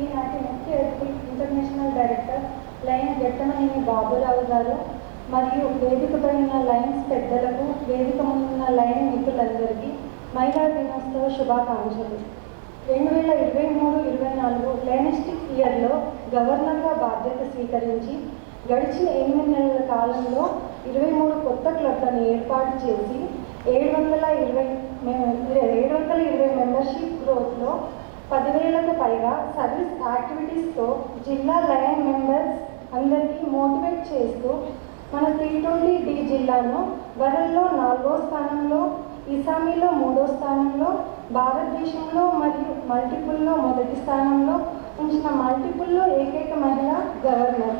ఈనాటి ముఖ్య అతిథి ఇంటర్నేషనల్ డైరెక్టర్ లయన్స్ జట్టమనేని బాబురావు గారు మరియు వేదికపై ఉన్న లయన్స్ పెద్దలకు, వేదిక ముందున్న లయన్ మిత్రులందరికీ మహిళా దినోత్సవ శుభాకాంక్షలు. 2023-24 లైనిస్టిక్ ఇయర్లో గవర్నర్గా బాధ్యత స్వీకరించి గడిచిన 8 నెలల కాలంలో 23 కొత్త క్లబ్లను ఏర్పాటు చేసి 720 మెంబర్షిప్ గ్రోత్లో 10,000కు పైగా సర్వీస్ యాక్టివిటీస్తో జిల్లా లయన్ మెంబర్స్ అందరికీ మోటివేట్ చేస్తూ మన 320D జిల్లాను వరల్డ్లో 4వ స్థానంలో, ఇసామీలో 3వ స్థానంలో, భారతదేశంలో మరియు మల్టిపుల్లో 1వ స్థానంలో ఉంచిన మల్టిపుల్లో ఏకైక మహిళ గవర్నర్.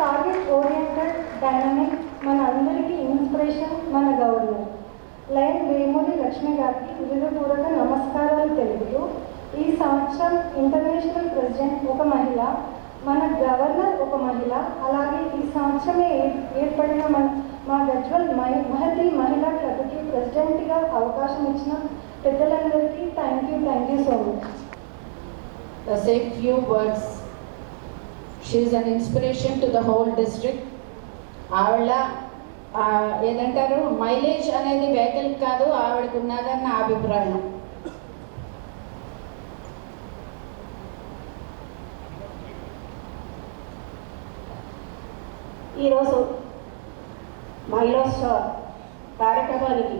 టార్గెట్ ఓరియంటెడ్ డైనమిక్ మన అందరికీ ఇన్స్పిరేషన్ మన గవర్నర్ లయన్ వేమూరి లక్ష్మి గారికి హృదయపూర్వక నమస్కారాలు తెలుపుతూ, ఈ సంవత్సరం ఇంటర్నేషనల్ ప్రెసిడెంట్ ఒక మహిళ, మన గవర్నర్ ఒక మహిళ, అలాగే ఈ సంవత్సరమే ఏర్పడిన మా గజ్వల్ మహతి మహిళా క్లబ్కి ప్రెసిడెంట్గా అవకాశం ఇచ్చిన పెద్దలందరికీ thank you so much. Say few words. She is an inspiration to the whole district. ఆవిడ ఏదంటారు మైలేజ్ అనేది వెహికల్ కాదు, ఆవిడకు ఉన్నదని నా అభిప్రాయం. ఈరోజు మహిళోత్సవ కార్యక్రమానికి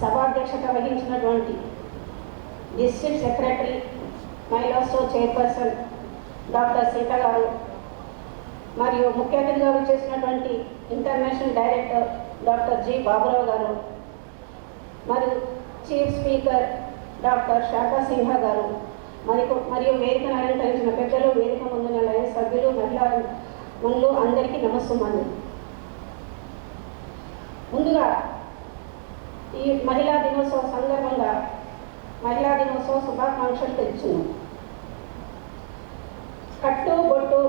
సభాధ్యక్షత వహించినటువంటి డిస్ట్రిక్ట్ సెక్రటరీ మహిళోత్సవ చైర్పర్సన్ డాక్టర్ సీత గారు, మరియు ముఖ్య అతిథిగా విచ్చేసినటువంటి international director doctor G Baburao గారు, మరియు chief speaker doctor Shanta Sinha గారు, మరియు వేదికను అలంకరించిన పెద్దలు, వేదిక ముందున్న లయన్ సభ్యులు, మహిళలు అందరికీ నమస్సుమంది. ముందుగా ఈ మహిళా దినోత్సవ సందర్భంగా మహిళా దినోత్సవ శుభాకాంక్షలు తెలుస్తున్నాం. కట్టు బొట్టు,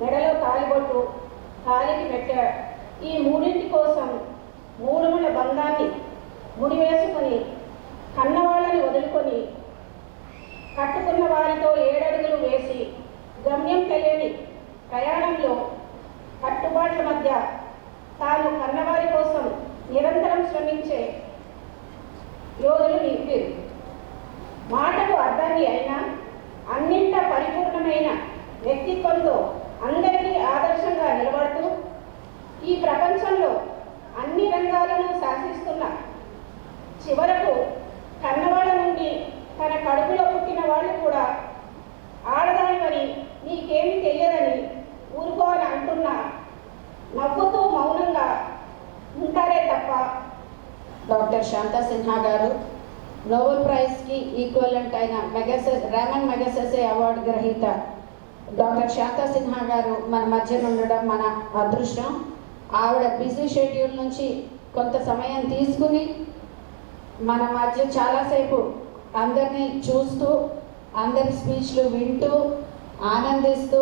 మెడలో తాలిబొట్టు, కాలికి మెట్ట, ఈ మూడింటి కోసం 3 ముళ్ళ బంధాన్ని ముడివేసుకొని కన్నవాళ్ళని వదులుకొని కట్టుకున్న వారితో 7 అడుగులు వేసి గమ్యం తెలియని ప్రయాణంలో కట్టుబాట్ల మధ్య తాను కన్నవారి కోసం నిరంతరం శ్రమించే యోధులు వీరు. మాటకు అర్థాన్ని అయినా అన్నింట పరిపూర్ణమైన వ్యక్తిత్వంతో అందరికీ ఆదర్శంగా నిలబడుతూ ఈ ప్రపంచంలో అన్ని రంగాలను శాసిస్తున్న, చివరకు కన్నవాళ్ళ నుండి తన కడుపులో పుట్టిన వాళ్ళు కూడా ఆడదానివని నీకేమీ తెలియదని ఊరుకో అని అంటున్నా నవ్వుతూ మౌనంగా ఉంటారే తప్ప. డాక్టర్ శాంతా సిన్హా గారు నోబెల్ ప్రైజ్కి ఈక్వలెంట్ అయిన రామన్ మెగసెసే అవార్డు గ్రహీత డాక్టర్ శాంతా సిన్హా గారు మన మధ్య ఉండడం మన అదృష్టం. ఆవిడ బిజీ షెడ్యూల్ నుంచి కొంత సమయం తీసుకుని మన మధ్య చాలాసేపు అందరినీ చూస్తూ, అందరి స్పీచ్లు వింటూ, ఆనందిస్తూ,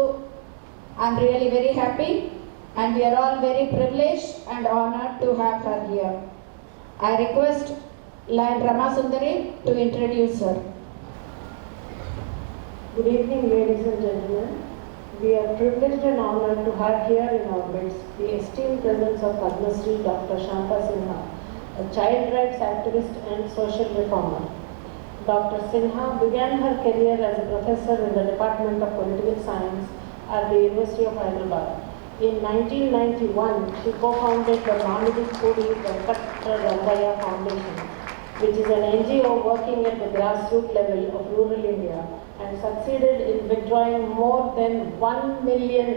I'm really very happy and we are all very privileged and honored to have her here. I request Lion Rama Sundari to introduce her. Good evening, ladies and gentlemen. We are privileged and honored to have here in our midst the esteemed presence of Padma Shri Dr. Shanta Sinha, a child rights activist and social reformer. Dr. Sinha began her career as a professor in the Department of Political Science at the University of Hyderabad. In 1991, she co-founded the Namidi Kudi Venkatra Rangaya Foundation, which is an NGO working at the grassroots level of rural India, and succeeded in withdrawing more than 1 million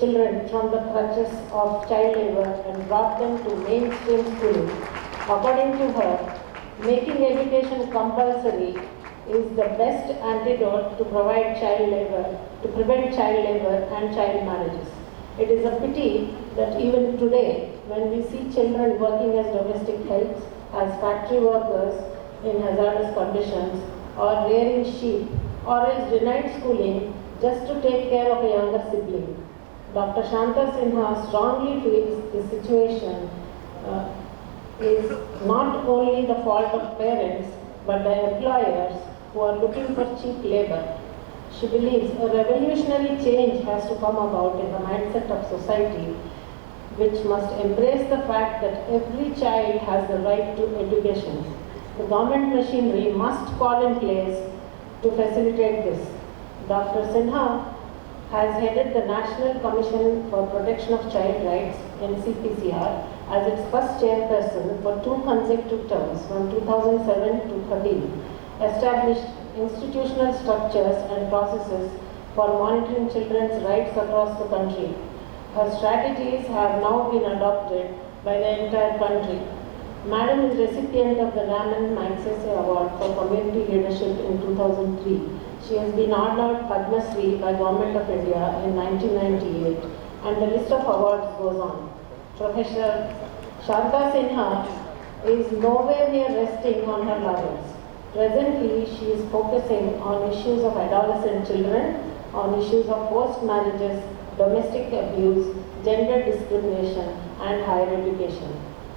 children from the clutches of child labor and brought them to mainstream schooling. According to her, making education compulsory is the best antidote to prevent child labor and child marriages. It is a pity that even today, when we see children working as domestic helps, as factory workers in hazardous conditions, or rearing sheep, or else denied schooling just to take care of a younger sibling. Dr. Shanta Sinha strongly feels the situation is not only the fault of parents, but the employers who are looking for cheap labor. She believes a revolutionary change has to come about in the mindset of society, which must embrace the fact that every child has the right to education. The government machinery must fall in place to facilitate this. Dr. Sinha has headed the National Commission for Protection of Child Rights, NCPCR, as its first chairperson for 2 consecutive terms from 2007 to 13, established institutional structures and processes for monitoring children's rights across the country. Her strategies have now been adopted by the entire country. Madam is recipient of the Raman Magsaysay Award for Community Leadership in 2003. She has been honored Padma Shri by Government of India in 1998, and the list of awards goes on. Professor Shanta Sinha is nowhere near resting on her laurels. Presently, she is focusing on issues of adolescent children, on issues of forced marriages, domestic abuse, gender discrimination, and higher education.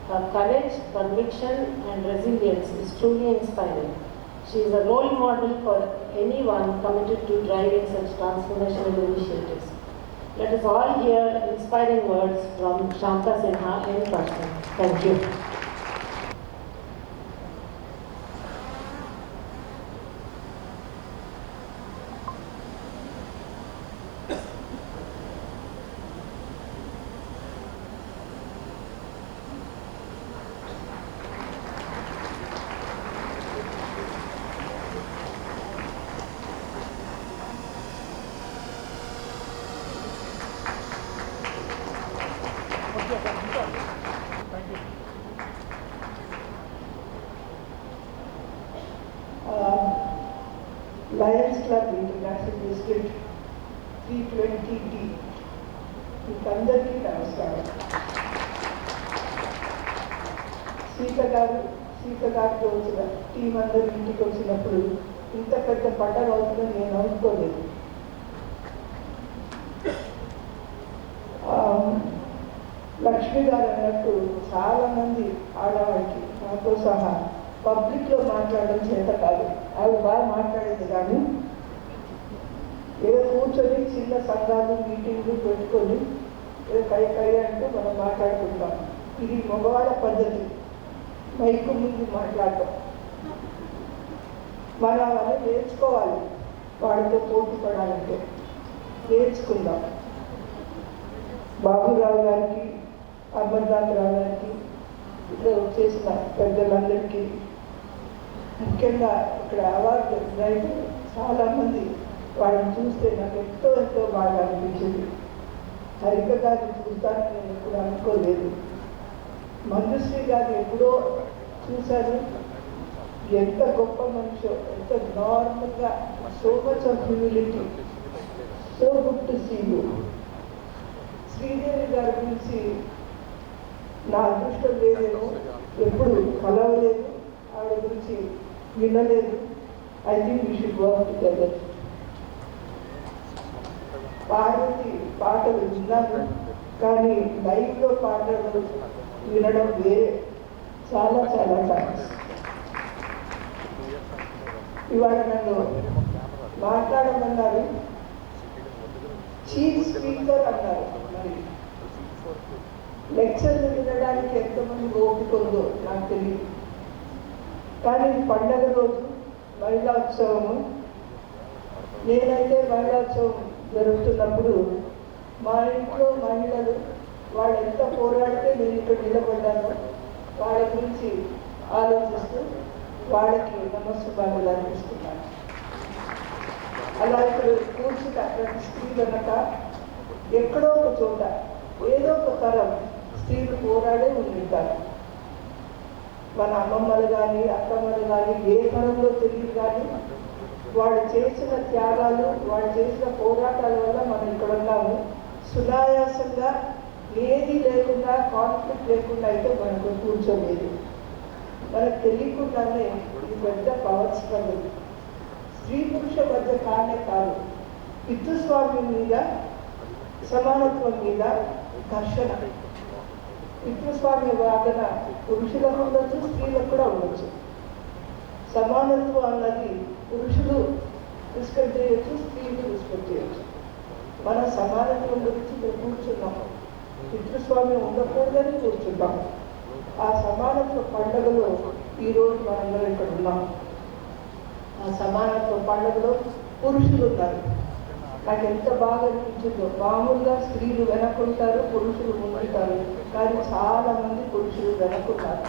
Her courage, conviction, and resilience is truly inspiring. She is a role model for anyone committed to driving such transformational initiatives. Let us all hear inspiring words from Shanta Sinha in person. Thank you. Lions Club International District 320D. మీకందరికీ నమస్కారం. సీత గారితో వచ్చిన team అందరూ ఇంటికి వచ్చినప్పుడు ఇంత పెద్ద పండగ అవుతుందని నేను అనుకోలేదు. లక్ష్మి గారు అన్నట్టు చాలామంది ఆడవాళ్ళకి నాతో సహా పబ్లిక్లో మాట్లాడడం చేత కాదు. ఆవిడ బాగా మాట్లాడేది కానీ ఏదో కూర్చొని చిన్న సంఘాలు మీటింగ్లు పెట్టుకొని ఏదో కై అంటూ మనం మాట్లాడుకుంటాం. ఇది మగవాళ్ళ పద్ధతి, మైకు ముందు మాట్లాడటం. మనం అవన్నీ నేర్చుకోవాలి. వాళ్ళతో పోటీ పడాలంటే నేర్చుకుందాం. బాబురావు గారికి, అమర్నాథ్ రావు గారికి, ఇక్కడ వచ్చేసిన పెద్దలందరికీ, ముఖ్యంగా ఇక్కడ అవార్డు రైటర్ చాలామంది వాళ్ళని చూస్తే నాకు ఎంతో బాగా అనిపించింది. హరిక గారిని చూస్తానని నేను ఎప్పుడు అనుకోలేదు. మంజుశ్రీ గారిని ఎప్పుడో చూశాను. ఎంత గొప్ప మనిషో, ఎంత నార్మల్గా, so much of humility, so good to see you. Sridevi గారి గురించి నా అదృష్టం లేదేమో, ఎప్పుడు కలవలేదు, ఆవిడ గురించి వినలేదు. I think we should work together. Parvathi పాటలు విన్నాను, కానీ లైవ్లో పాటలు వినడం వేరే. చాలా థ్యాంక్స్. ఇవాళ నన్ను మాట్లాడమన్నారు, చీఫ్ స్పీకర్ అన్నారు. మరి లెక్చర్లు వినడానికి ఎంతమంది ఓపిక ఉందో నాకు తెలియదు. కానీ పండగ రోజు మహిళా ఉత్సవము, నేనైతే మహిళా ఉత్సవం జరుగుతున్నప్పుడు మా ఇంట్లో మహిళలు వాళ్ళు ఎంత పోరాడితే నేను ఇక్కడ నిలబడ్డాను, వాళ్ళ గురించి ఆలోచిస్తూ వాళ్ళకి నమస్కారాలు అర్పిస్తున్నాను. అలా ఇక్కడ కూర్చున్న ప్రతి స్త్రీ కనుక ఎక్కడో ఒక చోట ఏదో ఒక తరం స్త్రీలు పోరాడే ఉంటారు. మన అమ్మమ్మలు కానీ అత్తమ్మలు కానీ ఏ తరంలో తెలియదు, కానీ వాళ్ళు చేసిన త్యాగాలు, వాళ్ళు చేసిన పోరాటాల వల్ల మనం ఇక్కడ ఉన్నాము. సునాయాసంగా ఏది లేకుండా, కాన్ఫ్లిక్ట్ లేకుండా అయితే మనకు కూర్చోలేదు. మనకు తెలియకుండానే ఇది పెద్ద పవర్ స్ట్రగుల్. స్త్రీ పురుష మధ్య కానే కాదు, పితృస్వామ్యం మీద, సమానత్వం మీద ఘర్షణ. పితృస్వామ్య వాదన పురుషులకు ఉండొచ్చు, స్త్రీలకు కూడా ఉండొచ్చు. సమానత్వం అన్నది పురుషులు రెస్పెక్ట్ చేయొచ్చు, స్త్రీలు రెస్పెక్ట్ చేయొచ్చు. మన సమానత్వం గురించి ఇక్కడ కూర్చున్నాం. పితృస్వామ్యం ఉండకూడదని కూర్చున్నాం. ఆ సమానత్వ పండుగలో ఈరోజు మనందరం ఇక్కడ ఉన్నాం. సమానత్వ పండుగలో పురుషులు ఉన్నారు. నాకు ఎంత బాగా అనిపించిందో. మామూలుగా స్త్రీలు వెనకుంటారు, పురుషులు ముందుంటారు, కానీ చాలామంది పురుషులు వెనకున్నారు.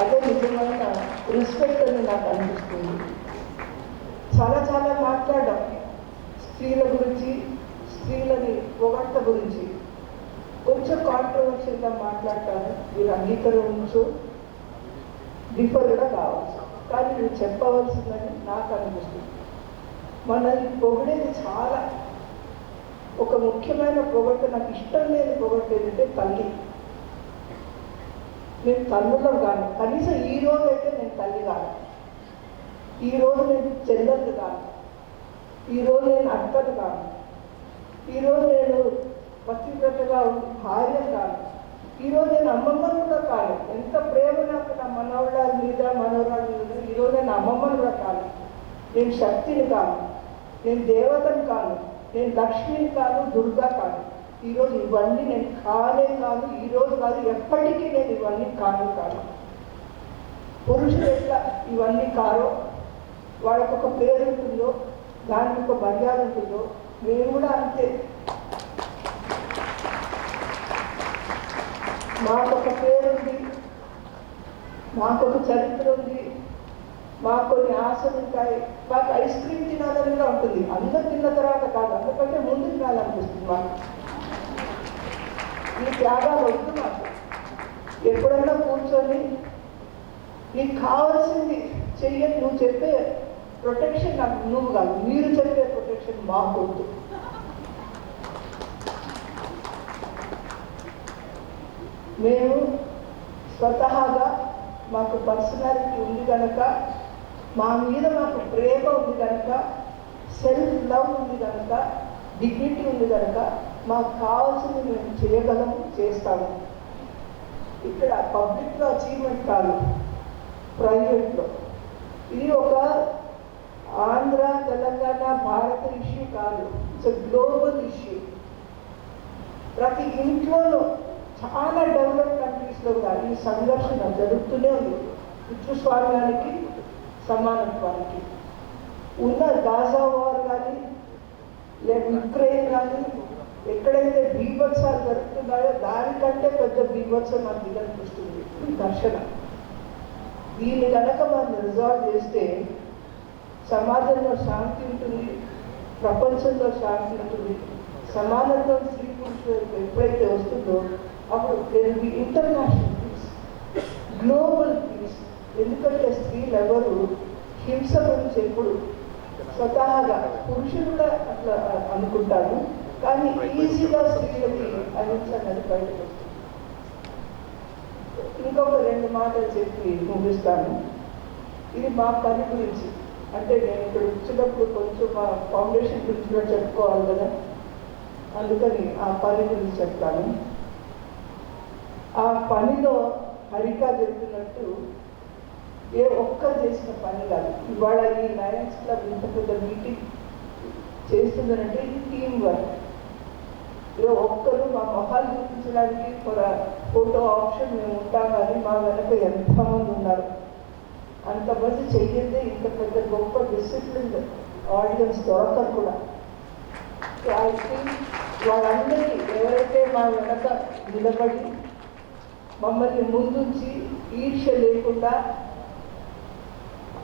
అదే నిజమైన రెస్పెక్ట్ అని నాకు అనిపిస్తుంది. చాలా చాలా మాట్లాడాం స్త్రీల గురించి, స్త్రీలని పొగడ్త గురించి. కొంచెం కాంట్రవర్షియల్గా మాట్లాడతాను, మీరు అంగీకరించు, డిఫర్ కూడా కావచ్చు, కానీ మీరు చెప్పవలసిందని నాకు అనిపిస్తుంది. మనల్ని పొగిడేది చాలా, ఒక ముఖ్యమైన పొగడ్త, నాకు ఇష్టం లేని పొగడ్త ఏంటంటే తల్లి. నేను తల్లులం కాను, కనీసం ఈ రోజు అయితే నేను తల్లి కాను, ఈరోజు నేను చెల్లెలు కాను, ఈరోజు నేను అత్తను కాను, ఈరోజు నేను పతివ్రతగా భార్య కాను, ఈరోజు నేను అమ్మమ్మను కూడా కాను. ఎంత ప్రేమ నాకు నా మనవళ్ళ మీద మనవరాల మీద, ఈరోజు నేను అమ్మమ్మను కూడా కాను. నేను శక్తిని కాను, నేను దేవతను కాను, నేను లక్ష్మిని కాను, దుర్గా కాను. ఈరోజు ఇవన్నీ నేను కానే కాదు, ఈరోజు కాదు, ఎప్పటికీ నేను ఇవన్నీ కాను. పురుషులు ఎట్లా ఇవన్నీ కారో, వాళ్ళకు ఒక పేరు ఉంటుందో, దానికి ఒక మర్యాద ఉంటుందో, మేము కూడా అంతే. మాకొక పేరు ఉంది, మాకొక చరిత్ర ఉంది, మాకు కొన్ని ఆశలు ఉంటాయి. మాకు ఐస్ క్రీమ్ తినాలని కూడా ఉంటుంది, అందరు తిన్న తర్వాత కాదు, అందుకంటే ముందు తినాలనిపిస్తుంది మాకు. ఈ త్యాగాలు వద్దు మాకు. ఎప్పుడైనా కూర్చొని నీకు కావాల్సింది చెయ్యని, నువ్వు చెప్పే ప్రొటెక్షన్ నాకు నువ్వు కాదు, మీరు చెప్పే ప్రొటెక్షన్ మాకు వద్దు. మేము స్వతహాగా మాకు పర్సనాలిటీ ఉంది కనుక, మా మీద మాకు ప్రేమ ఉంది కనుక, సెల్ఫ్ లవ్ ఉంది కనుక, డిగ్నిటీ ఉంది కనుక మాకు కావాల్సింది మేము చేయగలము, చేస్తాము. ఇక్కడ పబ్లిక్లో అచీవ్మెంట్ కాదు, ప్రైవేట్లో. ఇది ఒక ఆంధ్ర, తెలంగాణ, భారత ఇష్యూ కాదు, ఇట్స్ గ్లోబల్ ఇష్యూ. ప్రతి ఇంట్లోనూ చాలా డెవలప్ కంట్రీస్లో కూడా ఈ సంఘర్షణ జరుగుతూనే ఉంది. పితృస్వామ్యానికి, సమానత్వానికి. ఉన్న గాజా వార్ కానీ, లేక యుక్రెయిన్ కానీ, ఎక్కడైతే బీభత్సాలు జరుగుతున్నాయో దానికంటే పెద్ద బీభత్సం నాకు ఇది అనిపిస్తుంది, ఈ ఘర్షణ. దీన్ని కనుక మనం రిజాల్వ్ చేస్తే సమాజంలో శాంతి ఉంటుంది, ప్రపంచంలో శాంతి ఉంటుంది. సమానత్వం స్త్రీ పురుషులకు ఎప్పుడైతే వస్తుందో అప్పుడు there will be international peace, global peace. ఎందుకంటే స్త్రీలు ఎవరు హింస గురించి ఎప్పుడు స్వతహాగా, పురుషులు కూడా అట్లా అనుకుంటారు, కానీ ఈజీగా స్త్రీలకి అహింసన్నది బయటకు వస్తుంది. ఇంకొక 2 మాటలు చెప్పి ముగిస్తాను. ఇది మా పని గురించి, అంటే నేను ఇక్కడ వచ్చినప్పుడు కొంచెం మా ఫౌండేషన్ గురించి కూడా చెప్పుకోవాలి కదా, అందుకని ఆ పని గురించి చెప్తాను. ఆ పనిలో హరిక చెప్పినట్టు ఏ ఒక్కరు చేసిన పని కాదు. ఇవాళ ఈ లయన్స్ క్లబ్ ఇంత పెద్ద మీటింగ్ చేస్తుందంటే ఇది టీం వర్క్. ఏ ఒక్కరు మా మొహాలు చూపించడానికి ఫోటో ఆప్షన్ మేము ఉంటాం, కానీ మా వెనక ఎంతమంది ఉన్నారు. అంతమంది చెయ్యితే ఇంత పెద్ద గొప్ప డిసిప్లిన్ ఆడియన్స్ దొరకరు కూడా. ఐ థింక్ వాళ్ళందరికీ ఎవరైతే మా వెనక నిలబడి మమ్మల్ని ముందుంచి ఈర్ష్య లేకుండా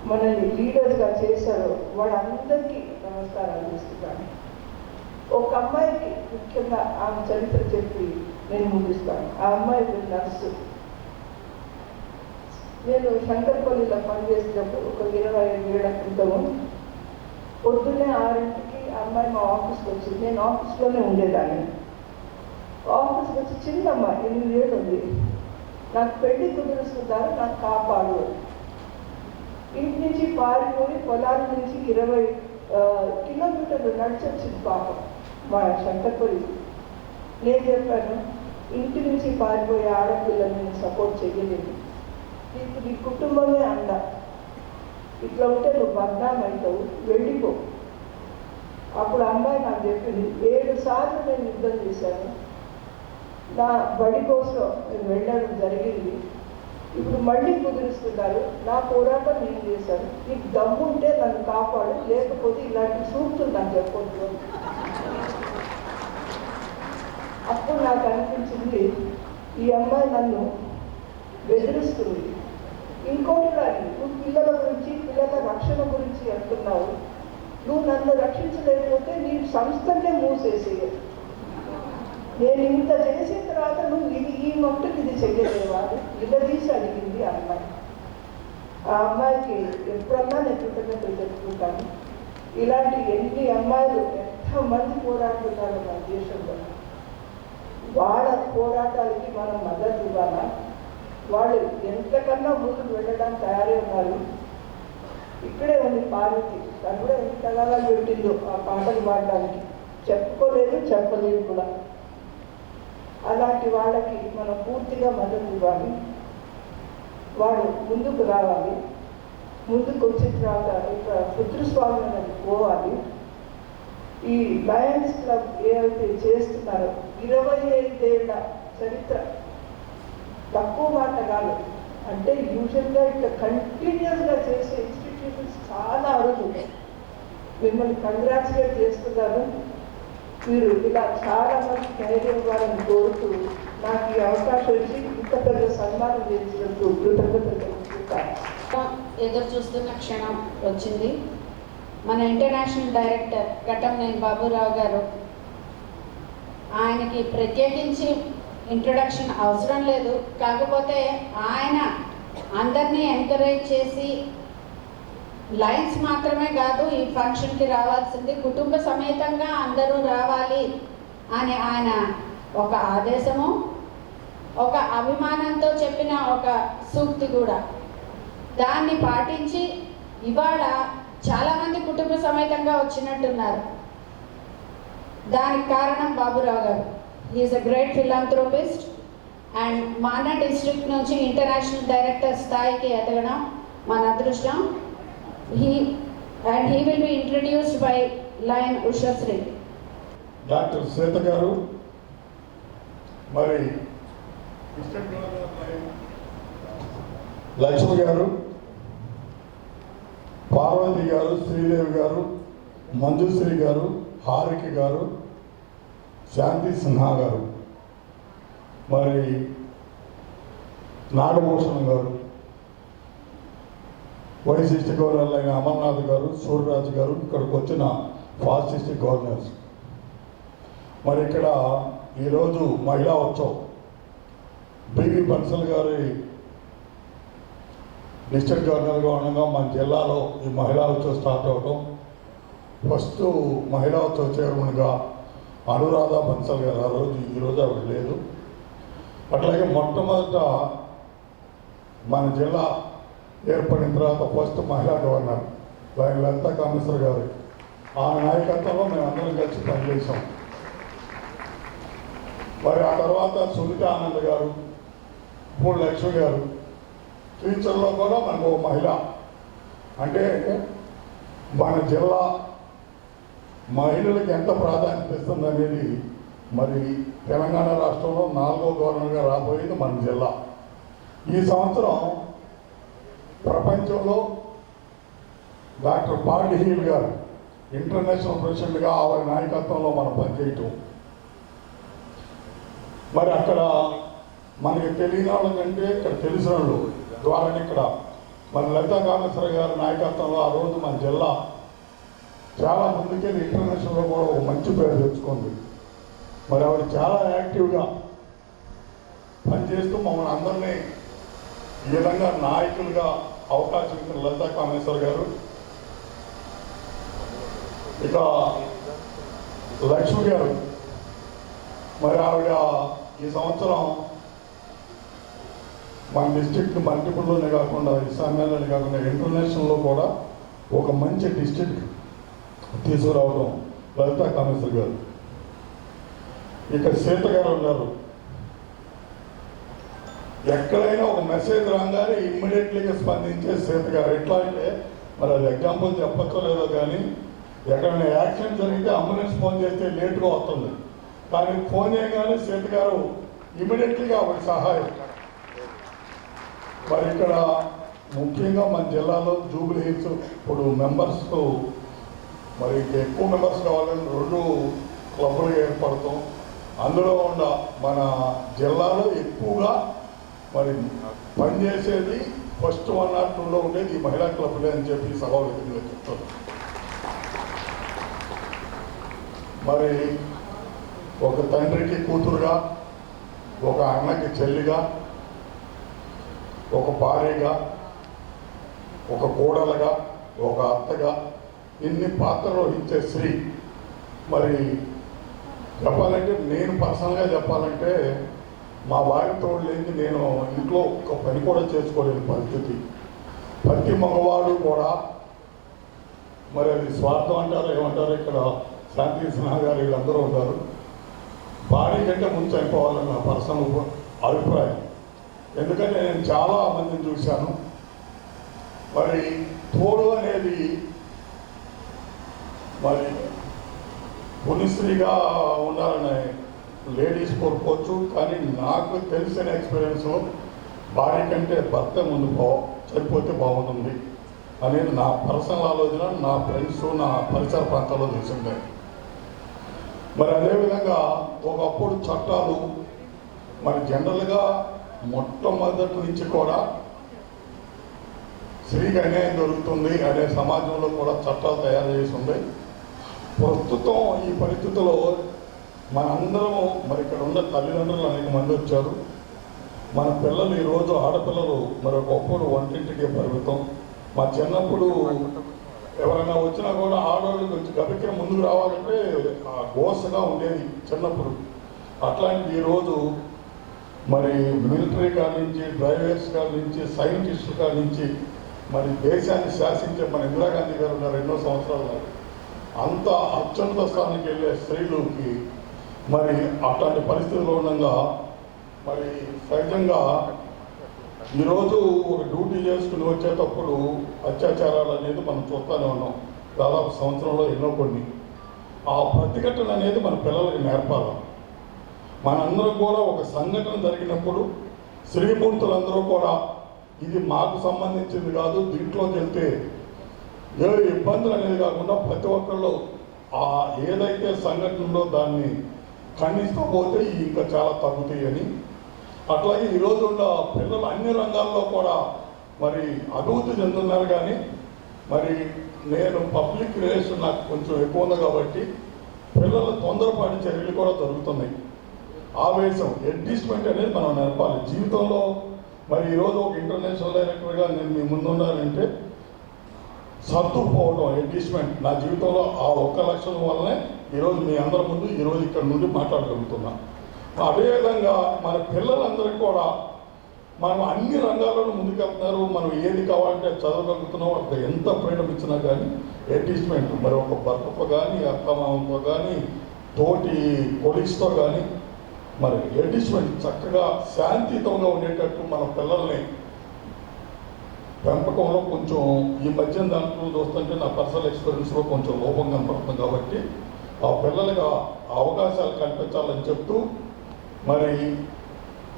మనల్ని లీడర్స్గా చేశారో వాళ్ళందరికీ నమస్కారాలు ఇస్తున్నాను. ఒక అమ్మాయికి ముఖ్యంగా ఆమె చరిత్ర చెప్పి నేను ముగిస్తాను. ఆ అమ్మాయి నర్సు. నేను శంకర్పల్లిలో పనిచేసినప్పుడు ఒక 25 ఏళ్ల క్రితము పొద్దున్నే 6ంటికి ఆ అమ్మాయి మా ఆఫీస్కి వచ్చింది. నేను ఆఫీస్లోనే ఉండేదాన్ని. ఆఫీస్కి వచ్చి చిన్న అమ్మాయి 8 ఏళ్ళు ఉంది. నాకు పెళ్లి కుదురుస్తుంటారు, నాకు కాపాడు. ఇంటి నుంచి పారిపోయి పొలాల నుంచి 20 కిలోమీటర్లు నడిచి వచ్చింది పాపం మా శంకర్పల్లి. నేను చెప్పాను, ఇంటి నుంచి పారిపోయే ఆడపిల్లల్ని నేను సపోర్ట్ చేయలేదు, నీకు నీ కుటుంబమే అండ, ఇట్లా ఉంటే నువ్వు బద్నాం అవుతావు, వెళ్ళిపో. అప్పుడు అమ్మాయి నాకు చెప్పింది, 7 సార్లు నేను యుద్ధం చేశాను, నా బడి కోసం నేను వెళ్ళడం జరిగింది, ఇప్పుడు మళ్ళీ కుదిరిస్తున్నారు. నా పోరాటం నేను చేశాను, నీకు దమ్ముంటే నన్ను కాపాడు, లేకపోతే ఇలాంటి సూక్తులు నాకు చెప్పొద్దు. అప్పుడు నాకు అనిపించింది ఈ అమ్మాయి నన్ను బెదిరిస్తుంది. ఇంకోటి రాని, నువ్వు పిల్లల గురించి, పిల్లల రక్షణ గురించి అంటున్నావు, నువ్వు నన్ను రక్షించలేకపోతే నీ సంస్థనే మూసేసేయదు. నేను ఇంత చేసిన తర్వాత నువ్వు ఈ మట్టుకు ఇది చెయ్యలేవా అని నిలదీసి అడిగింది ఆ అమ్మాయి. ఆ అమ్మాయికి ఎప్పుడన్నా నేను కృతజ్ఞతలు చెప్పుకుంటాను. ఇలాంటి ఎన్ని అమ్మాయిలు ఎంతమంది పోరాడుతున్నారు మన దేశంలో. వాళ్ళ పోరాటాలకి మనం మద్దతు ఇవ్వాలా? వాళ్ళు ఎంతకన్నా ముందుకు వెళ్ళడానికి తయారై ఉన్నారు. ఇక్కడే ఉంది పార్వతి, తను కూడా ఎంతగానో పెట్టిందో ఆ పాటలు పాడడానికి. చెప్పుకోలేదు, చెప్పలేదు కూడా. అలాంటి వాళ్ళకి మనం పూర్తిగా మద్దతు ఇవ్వాలి. వాళ్ళు ముందుకు రావాలి. ముందుకు వచ్చిన తర్వాత ఇక్కడ పుత్రస్వామి అనేది పోవాలి. ఈ లయన్స్ క్లబ్ ఏవైతే చేస్తున్నారో 25 ఏళ్ల చరిత్ర తక్కువ మాట కాదు. అంటే యూజువల్గా ఇట్లా కంటిన్యూస్గా చేసే ఇన్స్టిట్యూషన్స్ చాలా అరుదు. మిమ్మల్ని కంగ్రాచులేట్ చేస్తున్నారు. మీరు ఇలా చాలా మంది ధైర్యం ఇవ్వాలని కోరుతూ నాకు ఈ అవకాశం ఇచ్చి ఇంత పెద్ద సన్మానం చేసినందుకు కృతజ్ఞతలు తెలుపుకుంటాను. ఎదురు చూస్తున్న క్షణం వచ్చింది. మన ఇంటర్నేషనల్ డైరెక్టర్ ఘటంనేని బాబురావు గారు, ఆయనకి ప్రత్యేకించి ఇంట్రొడక్షన్ అవసరం లేదు. కాకపోతే ఆయన అందరినీ ఎంకరేజ్ చేసి లైన్స్ మాత్రమే కాదు ఈ ఫంక్షన్కి రావాల్సింది, కుటుంబ సమేతంగా అందరూ రావాలి అని ఆయన ఒక ఆదేశము, ఒక అభిమానంతో చెప్పిన ఒక సూక్తి కూడా. దాన్ని పాటించి ఇవాళ చాలామంది కుటుంబ సమేతంగా వచ్చినట్టున్నారు. దానికి కారణం బాబురావు గారు. He is a great philanthropist and మానా డిస్ట్రిక్ట్ నుంచి ఇంటర్నేషనల్ డైరెక్టర్ స్థాయికి ఎదగడం మన అదృష్టం. He will be introduced by Lion Ushasri. Doctor Shweta గారు, మరి లక్ష్మి గారు, పార్వతి గారు, శ్రీదేవి గారు, మంజుశ్రీ గారు, హారిక గారు, శాంతి సిన్హా గారు, మరి నాగభూషణం గారు, వైస్ డిస్ట్రిక్ట్ గవర్నర్ అయిన అమర్నాథ్ గారు, సూర్యరాజు గారు, ఇక్కడికి వచ్చిన ఫాస్ట్ డిస్ట్రిక్ట్ గవర్నర్స్. మరి ఇక్కడ ఈరోజు మహిళా ఉత్సవం బివి బన్సల్ గారి డిస్ట్రిక్ట్ గవర్నర్గా ఉండగా మన జిల్లాలో ఈ మహిళా ఉత్సవం స్టార్ట్ అవడం, ఫస్ట్ మహిళా ఉత్సవ చైర్మన్గా అనురాధ బన్సల్ గారు ఆ రోజు, ఈరోజు ఆవిడ లేదు. అట్లాగే మొట్టమొదట మన జిల్లా ఏర్పడిన తర్వాత ఫస్ట్ మహిళా గవర్నర్ లలితా కామేశ్వర్ గారు, ఆ నాయకత్వంలో మేము అందరం కలిసి పనిచేసాం. మరి ఆ తర్వాత సునీత ఆనంద్ గారు, ఇప్పుడు లక్ష్మి గారు, ఫ్యూచర్లో కూడా మనకు మహిళ అంటే మన జిల్లా మహిళలకు ఎంత ప్రాధాన్యత ఇస్తుంది అనేది, మరి తెలంగాణ రాష్ట్రంలో 4వ గవర్నర్గా రాబోయేది మన జిల్లా. ఈ సంవత్సరం ప్రపంచంలో డాక్టర్ పార్లీ హీల్ గారు ఇంటర్నేషనల్ ప్రెసిడెంట్గా ఆవిడ నాయకత్వంలో మనం పనిచేయటం, మరి అక్కడ మనకి తెలియని వాళ్ళకంటే ఇక్కడ తెలిసిన వాళ్ళు ద్వారా ఇక్కడ మన లలితా కామేశ్వర గారి నాయకత్వంలో ఆ రోజు మన జిల్లా చాలా ముందుకెళ్ళి ఇంటర్నేషనల్లో కూడా ఒక మంచి పేరు తెచ్చుకుంది. మరి ఆవిడ చాలా యాక్టివ్గా పనిచేస్తూ మమ్మల్ని అందరినీ ఈ విధంగా నాయకులుగా అవకాశం ఇచ్చిన లలితా కామేశ్వర్ గారు, ఇక లక్ష్మి గారు, మరి ఆవిడ ఈ సంవత్సరం మన డిస్ట్రిక్ట్ మల్టిపుల్లోనే కాకుండా ఈశాన్యాలోనే కాకుండా ఇంటర్నేషనల్లో కూడా ఒక మంచి డిస్ట్రిక్ట్ తీసుకురావడం లలితా కామేశ్వర్ గారు. ఇక సీత గారు ఉన్నారు. ఎక్కడైనా ఒక మెసేజ్ రాగానే ఇమ్మీడియట్లీగా స్పందించే సీత గారు. ఎట్లా అంటే మరి అది ఎగ్జాంపుల్ చెప్పచ్చో లేదో కానీ, ఎక్కడైనా యాక్సిడెంట్ జరిగితే అంబులెన్స్ ఫోన్ చేస్తే లేట్గా వస్తుంది, కానీ ఫోన్ చేయగానే సీత గారు ఇమ్మీడియట్లీగా ఆవిడ సహాయం. మరి ఇక్కడ ముఖ్యంగా మన జిల్లాలో జూబ్లీ హిల్స్ ఇప్పుడు మెంబర్స్ మరి ఎక్కువ మెంబర్స్ కావాలని 2 క్లబ్లు ఏర్పడతాం. అందులో ఉన్న మన జిల్లాలో ఎక్కువగా మరి పనిచేసేది ఫస్ట్ 1 or 2లో ఉండేది ఈ మహిళా క్లబ్లే అని చెప్పి సభావేదికగా చెప్తాను. మరి ఒక తండ్రికి కూతురుగా, ఒక అన్నకి చెల్లిగా, ఒక భార్యగా, ఒక కోడలుగా, ఒక అత్తగా ఇన్ని పాత్రలు వహించే స్త్రీ. మరి చెప్పాలంటే నేను పర్సనల్గా చెప్పాలంటే మా వారి తోడు లేని నేను ఇంట్లో ఒక పని కూడా చేసుకోలేని పరిస్థితి. ప్రతి మగవాడు కూడా మరి అది స్వార్థం అంటారో ఏమంటారో ఇక్కడ శాంతి సిన్హా గారు వీళ్ళందరూ ఉంటారు. భార్య కంటే ముందు చనిపోవాలని నా పర్సనల్ అభిప్రాయం. ఎందుకంటే నేను చాలా మందిని చూశాను. మరి తోడు అనేది మరి పునిశ్రీగా ఉండాలని లేడీస్ కోరుకోవచ్చు, కానీ నాకు తెలిసిన ఎక్స్పీరియన్స్లో భార్య కంటే భర్త ముందు చనిపోతే బాగుంటుంది అనేది నా పర్సనల్ ఆలోచన. నా ఫ్రెండ్స్, నా పరిసర ప్రాంతాల్లో తెలిసిందే. మరి అదేవిధంగా ఒకప్పుడు చట్టాలు మరి జనరల్గా మొట్టమొదటి నుంచి కూడా స్త్రీకి అన్యాయం జరుగుతుంది అనే సమాజంలో కూడా చట్టాలు తయారు చేసి ఉంది. ప్రస్తుతం ఈ పరిస్థితుల్లో మనందరము మరి ఇక్కడ ఉన్న తల్లిదండ్రులు అనేక మంది వచ్చారు. మన పిల్లలు ఈరోజు ఆడపిల్లలు మరి ఒకప్పుడు వంటింటికి పరిమితం. మా చిన్నప్పుడు ఎవరైనా వచ్చినా కూడా ఆడవాళ్ళు కొంచెం గబిక్కిన ముందుకు రావాలంటే ఆ గోసగా ఉండేది చిన్నప్పుడు. అట్లాంటిది ఈరోజు మరి మిలిటరీ కాడి నుంచి, డ్రైవర్స్ కాడి నుంచి, సైంటిస్టుల కాడి నుంచి మరి దేశాన్ని శాసించే మన ఇందిరాగాంధీ గారు ఉన్నారు ఎన్నో సంవత్సరాలు. అంత అత్యున్నత స్థానానికి వెళ్ళే స్త్రీలకి మరి అట్లాంటి పరిస్థితుల్లో ఉండగా మరి సహజంగా ఈరోజు ఒక డ్యూటీ చేసుకుని వచ్చేటప్పుడు అత్యాచారాలు అనేది మనం చూస్తూనే ఉన్నాం. దాదాపు సంవత్సరంలో ఎన్నో కొన్ని. ఆ ప్రతిఘటన అనేది మన పిల్లలకి నేర్పాలి. మనందరం కూడా ఒక సంఘటన జరిగినప్పుడు స్త్రీమూర్తులందరూ కూడా ఇది మాకు సంబంధించింది కాదు, దీంట్లోకి వెళ్తే ఏ ఇబ్బందులు అనేది కాకుండా ప్రతి ఒక్కళ్ళు ఆ ఏదైతే సంఘటన ఉందో దాన్ని ఖండిస్తూ పోతే ఇంకా చాలా తగ్గుతాయి అని. అట్లాగే ఈరోజు ఉన్న పిల్లలు అన్ని రంగాల్లో కూడా మరి అభివృద్ధి చెందుతున్నారు. కానీ మరి నేను పబ్లిక్ రిలేషన్ నాకు కొంచెం ఎక్కువ ఉంది కాబట్టి పిల్లల తొందరపాటు చర్యలు కూడా జరుగుతున్నాయి. ఆవేశం, అడ్జస్ట్మెంట్ అనేది మనం నేర్పాలి జీవితంలో. మరి ఈరోజు ఒక ఇంటర్నేషనల్ డైరెక్టర్గా నేను మీ ముందున్నానంటే సర్దుకుపోవడం, అడ్జస్ట్మెంట్. నా జీవితంలో ఆ ఒక్క లక్షణం వల్లనే ఈరోజు మీ అందరి ముందు ఈరోజు ఇక్కడ నుండి మాట్లాడగలుగుతున్నా. అదేవిధంగా మన పిల్లలందరికీ కూడా మనం అన్ని రంగాల్లోనూ ముందుకెళ్తున్నారు. మనం ఏది కావాలంటే చదవగలుగుతున్నాం. అక్కడ ఎంత ఫ్రీడమ్ ఇచ్చినా కానీ అడ్జస్ట్మెంట్ మరి ఒక భర్తతో కానీ, అత్తమామతో కానీ, తోటి కొలీగ్స్తో కానీ మరి అడ్జస్ట్మెంట్ చక్కగా శాంతియుతంగా ఉండేటట్టు మన పిల్లల్ని పెంపకంలో కొంచెం ఈ మధ్య దాంట్లో చూస్తుంటే నా పర్సనల్ ఎక్స్పీరియన్స్లో కొంచెం లోపం కనపడుతుంది. కాబట్టి ఆ పిల్లలుగా అవకాశాలు కల్పించాలని చెప్తూ మరి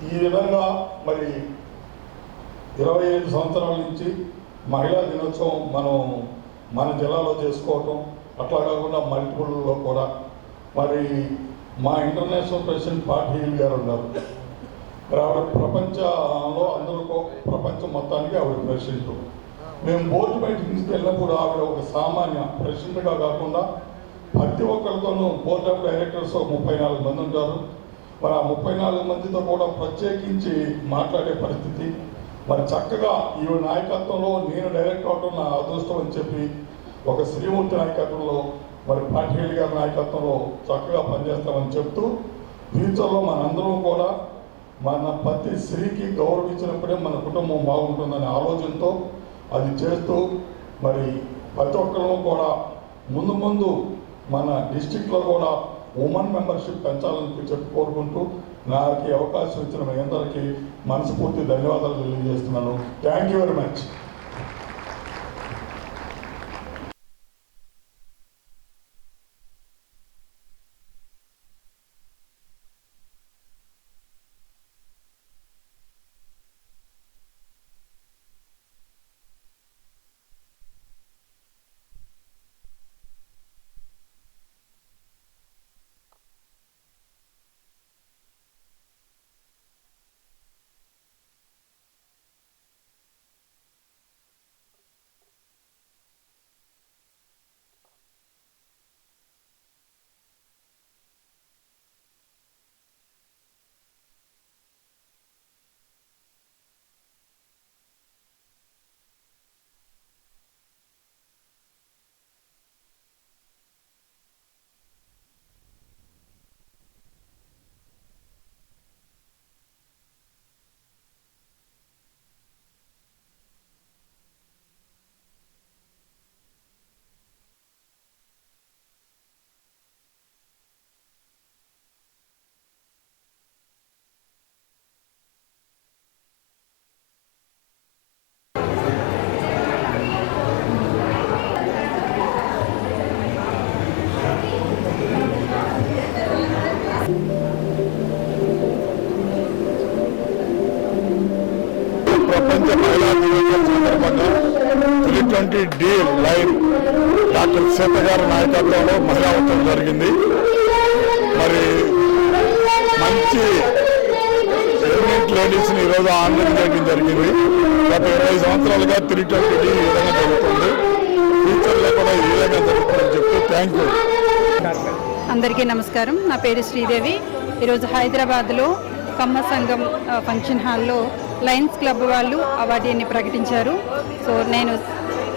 ఈ విధంగా మరి 25 సంవత్సరాల నుంచి మహిళా దినోత్సవం మనం మన జిల్లాలో చేసుకోవటం, అట్లా కాకుండా మల్టిపుల్లో కూడా మరి మా ఇంటర్నేషనల్ ప్రెసిడెంట్ పాటిల్ గారు ఉన్నారు. మరి ఆవిడ ప్రపంచంలో అందరూ ప్రపంచం మొత్తానికి ఆవిడ ప్రెసిడెంట్. మేము బోర్డు మీటింగ్స్కి వెళ్ళినప్పుడు ఆవిడ ఒక సామాన్య ప్రెసిడెంట్గా కాకుండా ప్రతి ఒక్కరితోనూ బోర్డ్ ఆఫ్ డైరెక్టర్స్ 34 మంది ఉంటారు. మరి ఆ 34 మందితో కూడా ప్రత్యేకించి మాట్లాడే పరిస్థితి. మరి చక్కగా ఈ నాయకత్వంలో నేను డైరెక్టర్ అవడం నా అదృష్టం అని చెప్పి ఒక శ్రీమూర్తి నాయకత్వంలో మరి పాటిల్ గారి నాయకత్వంలో చక్కగా పనిచేస్తామని చెప్తూ ఫ్యూచర్లో మనందరం కూడా మన ప్రతి స్త్రీకి గౌరవించినప్పుడే మన కుటుంబం బాగుంటుందనే ఆలోచనతో అది చేస్తూ మరి ప్రతి ఒక్కరు కూడా ముందు మన డిస్టిక్లో కూడా ఉమెన్ మెంబర్షిప్ పెంచాలని చెప్పి కోరుకుంటూ నాకు అవకాశం ఇచ్చిన మీ అందరికీ మనస్ఫూర్తి ధన్యవాదాలు తెలియజేస్తున్నాను. Thank you very much. ప్రపంచ మహిళా దినోత్సవం సందర్భంగా 320D లైన్ డాక్టర్ సీత గారి నాయకత్వంలో మహిళా ఉత్సవం జరిగింది. మరి మంచి ఎమినెంట్ లేడీస్ని ఈరోజు ఆన్లైన్ చేయడం జరిగింది. గత 20 సంవత్సరాలుగా 320D ఈ విధంగా జరుగుతుంది. ఫ్యూచర్లో కూడా ఈ విధంగా జరుగుతుందని చెప్తూ థ్యాంక్ యూ. అందరికీ నమస్కారం. నా పేరు శ్రీదేవి. ఈరోజు హైదరాబాద్లో కమ్మ సంఘం ఫంక్షన్ హాల్లో లయన్స్ క్లబ్ వాళ్ళు అవార్డుని ప్రకటించారు. సో నేను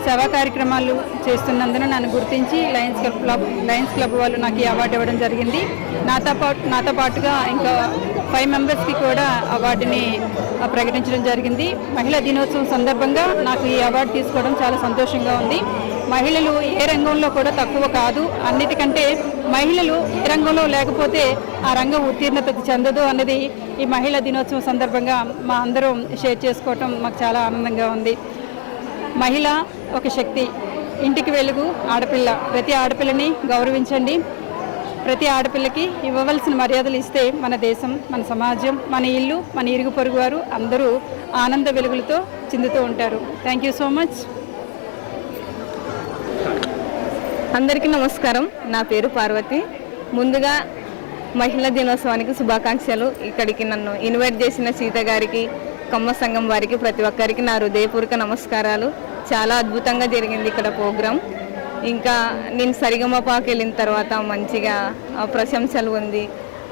సేవా కార్యక్రమాలు చేస్తున్నందున నన్ను గుర్తించి లయన్స్ క్లబ్ వాళ్ళు నాకు ఈ అవార్డు ఇవ్వడం జరిగింది. నాతో పాటుగా ఇంకా 5 మెంబర్స్కి కూడా అవార్డుని ప్రకటించడం జరిగింది. మహిళా దినోత్సవం సందర్భంగా నాకు ఈ అవార్డు తీసుకోవడం చాలా సంతోషంగా ఉంది. మహిళలు ఏ రంగంలో కూడా తక్కువ కాదు. అన్నిటికంటే మహిళలు ఏ రంగంలో లేకపోతే ఆ రంగం ఉత్తీర్ణత చెందదు అన్నది ఈ మహిళా దినోత్సవం సందర్భంగా మా అందరం షేర్ చేసుకోవటం మాకు చాలా ఆనందంగా ఉంది. మహిళ ఒక శక్తి, ఇంటికి వెలుగు ఆడపిల్ల. ప్రతి ఆడపిల్లని గౌరవించండి. ప్రతి ఆడపిల్లకి ఇవ్వవలసిన మర్యాదలు ఇస్తే మన దేశం, మన సమాజం, మన ఇల్లు, మన ఇరుగు పొరుగు వారు అందరూ ఆనంద వెలుగులతో చిందుతూ ఉంటారు. Thank you so much. అందరికీ నమస్కారం. నా పేరు పార్వతి. ముందుగా మహిళా దినోత్సవానికి శుభాకాంక్షలు. ఇక్కడికి నన్ను ఇన్వైట్ చేసిన సీత గారికి, కమ్మ సంఘం వారికి, ప్రతి ఒక్కరికి నా హృదయపూర్వక నమస్కారాలు. చాలా అద్భుతంగా జరిగింది ఇక్కడ ప్రోగ్రాం. ఇంకా నేను సరిగమపాకి వెళ్ళిన తర్వాత మంచిగా ప్రశంసలు ఉంది.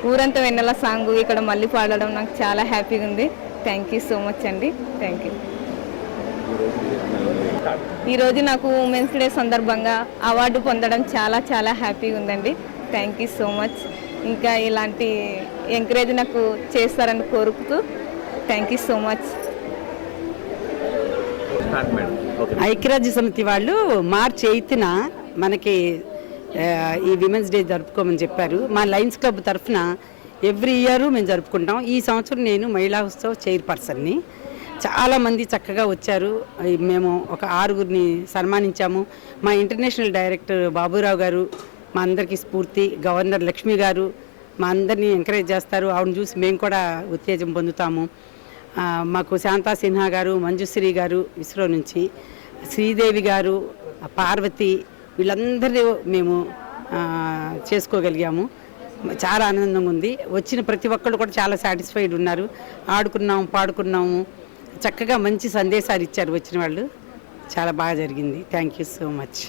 ఊరంతా వెన్నెల సాంగ్ ఇక్కడ మళ్ళీ పాడడం నాకు చాలా హ్యాపీగా ఉంది. థ్యాంక్ యూ సో మచ్ అండి. Thank you. ఈరోజు నాకు ఉమెన్స్ డే సందర్భంగా అవార్డు పొందడం చాలా చాలా హ్యాపీగా ఉందండి. Thank you so much. ఇంకా ఇలాంటి ఎంకరేజ్ నాకు చేస్తారని కోరుకుతూ థ్యాంక్ యూ సో మచ్. ఐక్యరాజ్య సమితి వాళ్ళు మార్చి 8న మనకి ఈ విమెన్స్ డే జరుపుకోమని చెప్పారు. మా లయన్స్ క్లబ్ తరఫున ఎవ్రీ ఇయర్ మేము జరుపుకుంటాం. ఈ సంవత్సరం నేను మహిళా ఉత్సవ్ చైర్పర్సన్ని. చాలామంది చక్కగా వచ్చారు. మేము ఒక 6గురిని సన్మానించాము. మా ఇంటర్నేషనల్ డైరెక్టర్ బాబురావు గారు మా అందరికీ స్ఫూర్తి. గవర్నర్ లక్ష్మి గారు మా అందరినీ ఎంకరేజ్ చేస్తారు. ఆవిడని చూసి మేము కూడా ఉత్తేజం పొందుతాము. మాకు శాంతా సిన్హా గారు, మంజుశ్రీ గారు ఇస్రో నుంచి, శ్రీదేవి గారు, పార్వతి, వీళ్ళందరూ మేము చేసుకోగలిగాము. చాలా ఆనందంగా ఉంది. వచ్చిన ప్రతి ఒక్కళ్ళు కూడా చాలా సాటిస్ఫైడ్ ఉన్నారు. ఆడుకున్నాము, పాడుకున్నాము, చక్కగా మంచి సందేశాలు ఇచ్చారు వచ్చిన వాళ్ళు. చాలా బాగా జరిగింది. Thank you so much.